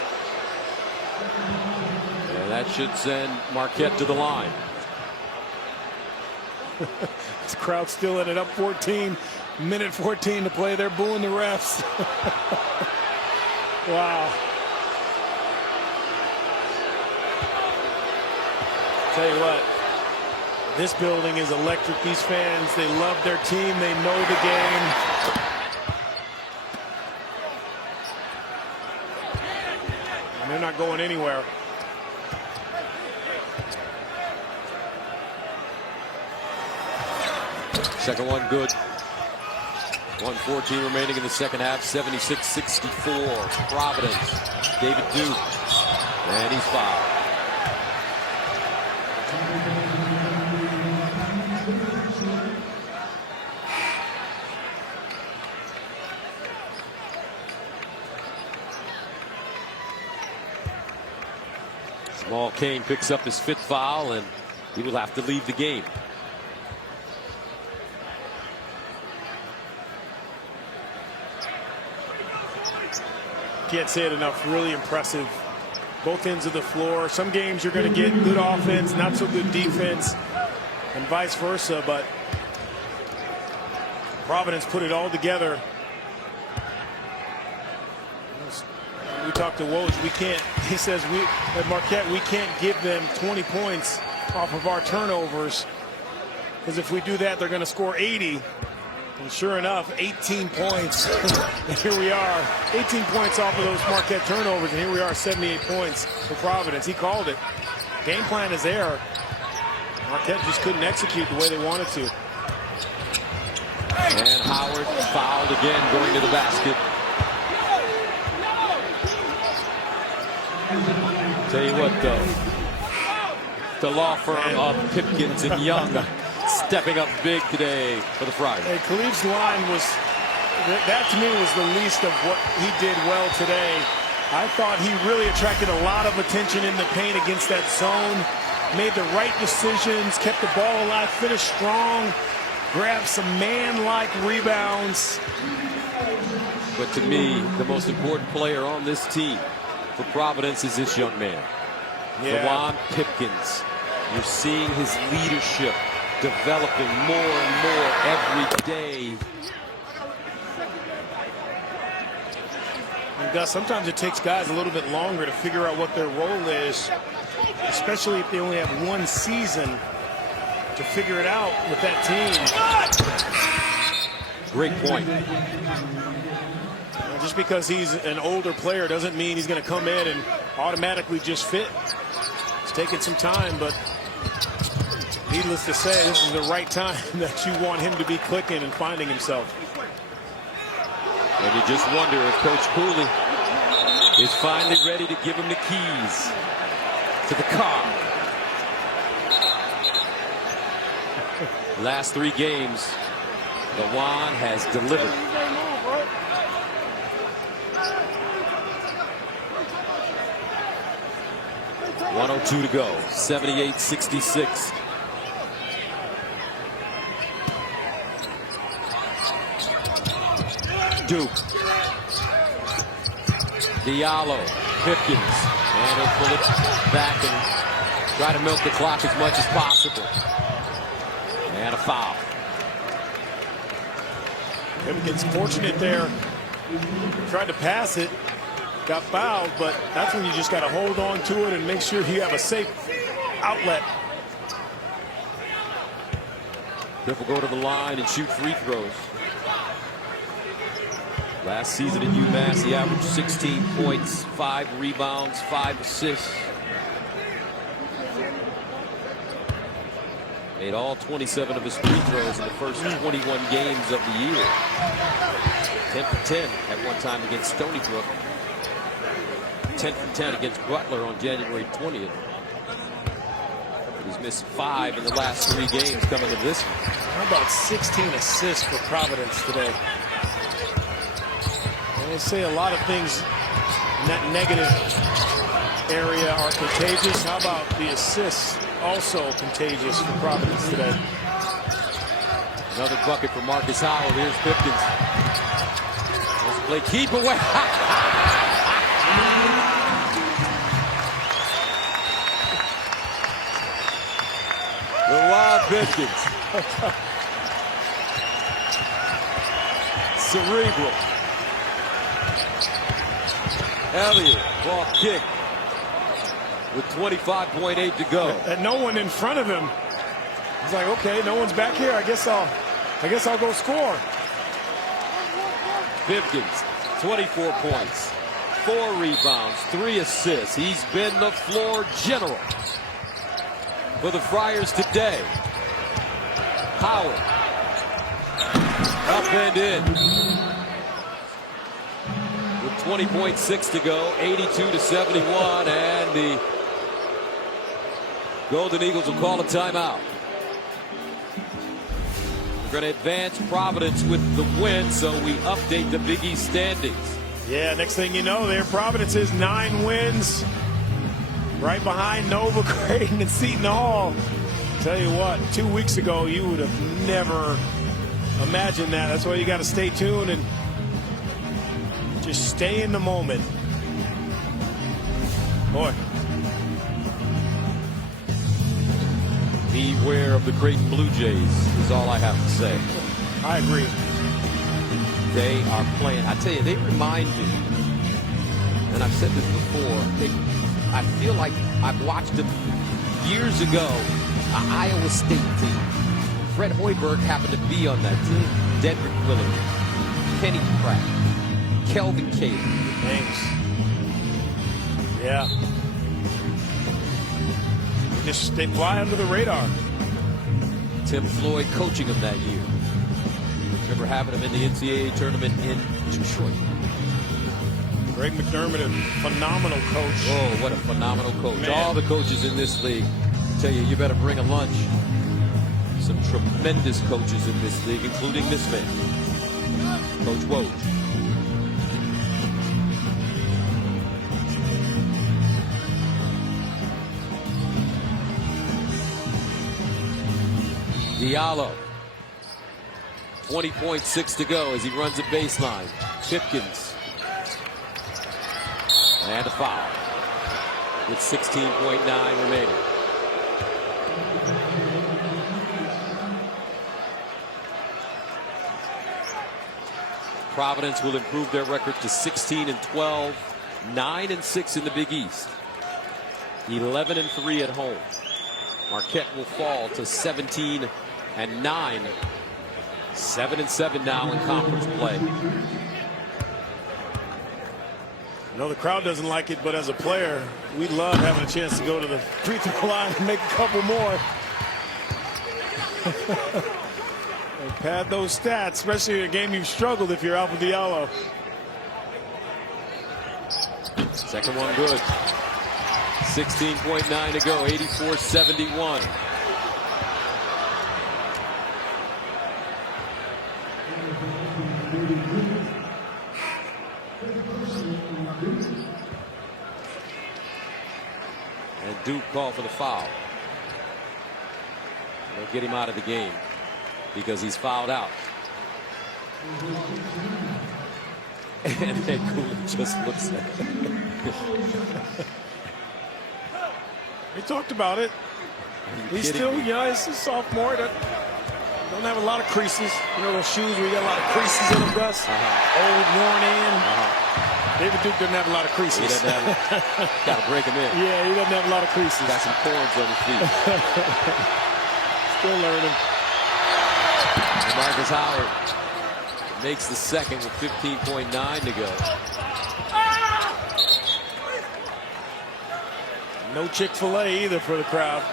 And that should send Marquette to the line. This crowd still in it, up 14. Minute 14 to play. They're booing the refs. Wow. Tell you what, this building is electric. These fans, they love their team. They know the game. And they're not going anywhere. Second one good. 1:14 remaining in the second half. 76-64. Providence. David Duke. And he's fouled. Small Kane picks up his 5th foul, and he will have to leave the game. Can't say it enough. Really impressive. Both ends of the floor. Some games you're going to get good offense, not so good defense, and vice versa. But Providence put it all together. We talked to Woj. We can't. He says at Marquette we can't give them 20 points off of our turnovers, because if we do that, they're going to score 80. And sure enough, 18 points. And here we are, 18 points off of those Marquette turnovers, and here we are, 78 points for Providence. He called it. Game plan is there. Marquette just couldn't execute the way they wanted to. And Howard fouled again, going to the basket. Tell you what, though, the law firm of Pipkins and Young stepping up big today for the Friars. Hey, Khalif's line was, that to me was the least of what he did well today. I thought he really attracted a lot of attention in the paint against that zone. Made the right decisions, kept the ball alive, finished strong, grabbed some man-like rebounds. But to me, the most important player on this team for Providence is this young man. Yeah. Lawan Pipkins. You're seeing his leadership developing more and more every day. And Gus, sometimes it takes guys a little bit longer to figure out what their role is, especially if they only have one season to figure it out with that team. Great point. Just because he's an older player doesn't mean he's going to come in and automatically just fit. It's taking some time, but needless to say, this is the right time that you want him to be clicking and finding himself. And you just wonder if Coach Cooley is finally ready to give him the keys to the car. Last 3 games, the Juan has delivered. .102 to go, 78-66. Duke. Diallo, Pipkins, and he'll pull it back and try to milk the clock as much as possible. And a foul. Pipkins fortunate there. Tried to pass it, got fouled, but that's when you just got to hold on to it and make sure you have a safe outlet. Pipp will go to the line and shoot free throws. Last season at UMass, he averaged 16 points, 5 rebounds, 5 assists. Made all 27 of his free throws in the first 21 games of the year. 10 for 10 at one time against Stony Brook. 10 for 10 against Butler on January 20th. He's missed 5 in the last 3 games coming to this one. How about 16 assists for Providence today? They say a lot of things in that negative area are contagious. How about the assists also contagious for Providence today? Another bucket for Marcus Howard. Here's Pipkins. Let's play keep away. The wild Pipkins. Cerebral. Elliott, ball kick with 25.8 to go. And no one in front of him. He's like, okay, no one's back here. I guess I'll go score. Pipkins, 24 points, 4 rebounds, 3 assists. He's been the floor general for the Friars today. Howard, up and in. 20.6 to go, 82-71, and the Golden Eagles will call a timeout. We're going to advance Providence with the win, so we update the Big East standings. Yeah, next thing you know, there Providence is 9 wins, right behind Nova, Creighton, and Seton Hall. Tell you what, 2 weeks ago, you would have never imagined that. That's why you got to stay tuned and just stay in the moment. Boy. Beware of the Creighton Blue Jays is all I have to say. I agree. They are playing. I tell you, they remind me, and I've said this before, I feel like I've watched them years ago, an Iowa State team. Fred Hoiberg happened to be on that team. Dedrick Willard, Kenny Pratt, Kelvin Cater. Thanks. Yeah. They fly under the radar. Tim Floyd coaching them that year. Remember having him in the NCAA tournament in Detroit. Greg McDermott, a phenomenal coach. Oh, what a phenomenal coach. Man. All the coaches in this league tell you better bring a lunch. Some tremendous coaches in this league, including this man, Coach Woj. Diallo, 20.6 to go as he runs a baseline. Pipkins, and a foul with 16.9 remaining. Providence will improve their record to 16-12, 9-6 in the Big East, 11-3 at home. Marquette will fall to 17-9, 7-7 now in conference play. I know the crowd doesn't like it, but as a player, we love having a chance to go to the free throw line and make a couple more. And pad those stats, especially in a game you've struggled if you're Alpha Diallo. Second one good. 16.9 to go, 84-71. And Duke called for the foul. They'll get him out of the game because he's fouled out. And then Cooley just looks at him. We talked about it. He's still, you know, he's a sophomore. That don't have a lot of creases. You know those shoes where you got a lot of creases in them, Gus? Old, worn in. David Duke doesn't have a lot of creases. He doesn't have. Got to break him in. Yeah, he doesn't have a lot of creases. Got some corns on his feet. Still learning. And Marcus Howard makes the second with 15.9 to go. No Chick-fil-A either for the crowd.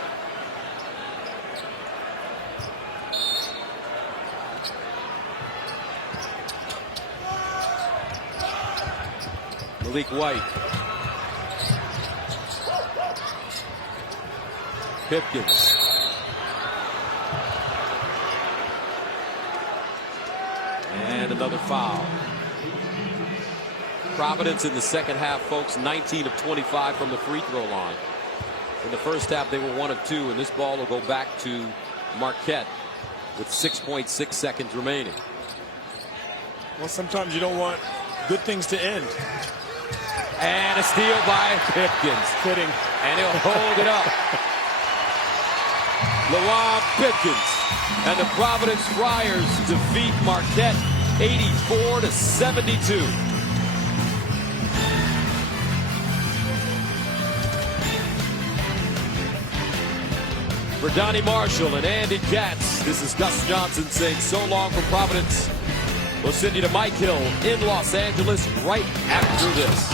Malik White. Pipkins. And another foul. Providence in the second half, folks, 19 of 25 from the free throw line. In the first half, they were 1 of 2, and this ball will go back to Marquette with 6.6 seconds remaining. Well, sometimes you don't want good things to end. And a steal by Pipkins. Fitting. And he'll hold it up. Lawan Pipkins and the Providence Friars defeat Marquette 84-72. For Donnie Marshall and Andy Katz, this is Gus Johnson saying so long from Providence. We'll send you to Mike Hill in Los Angeles right after this.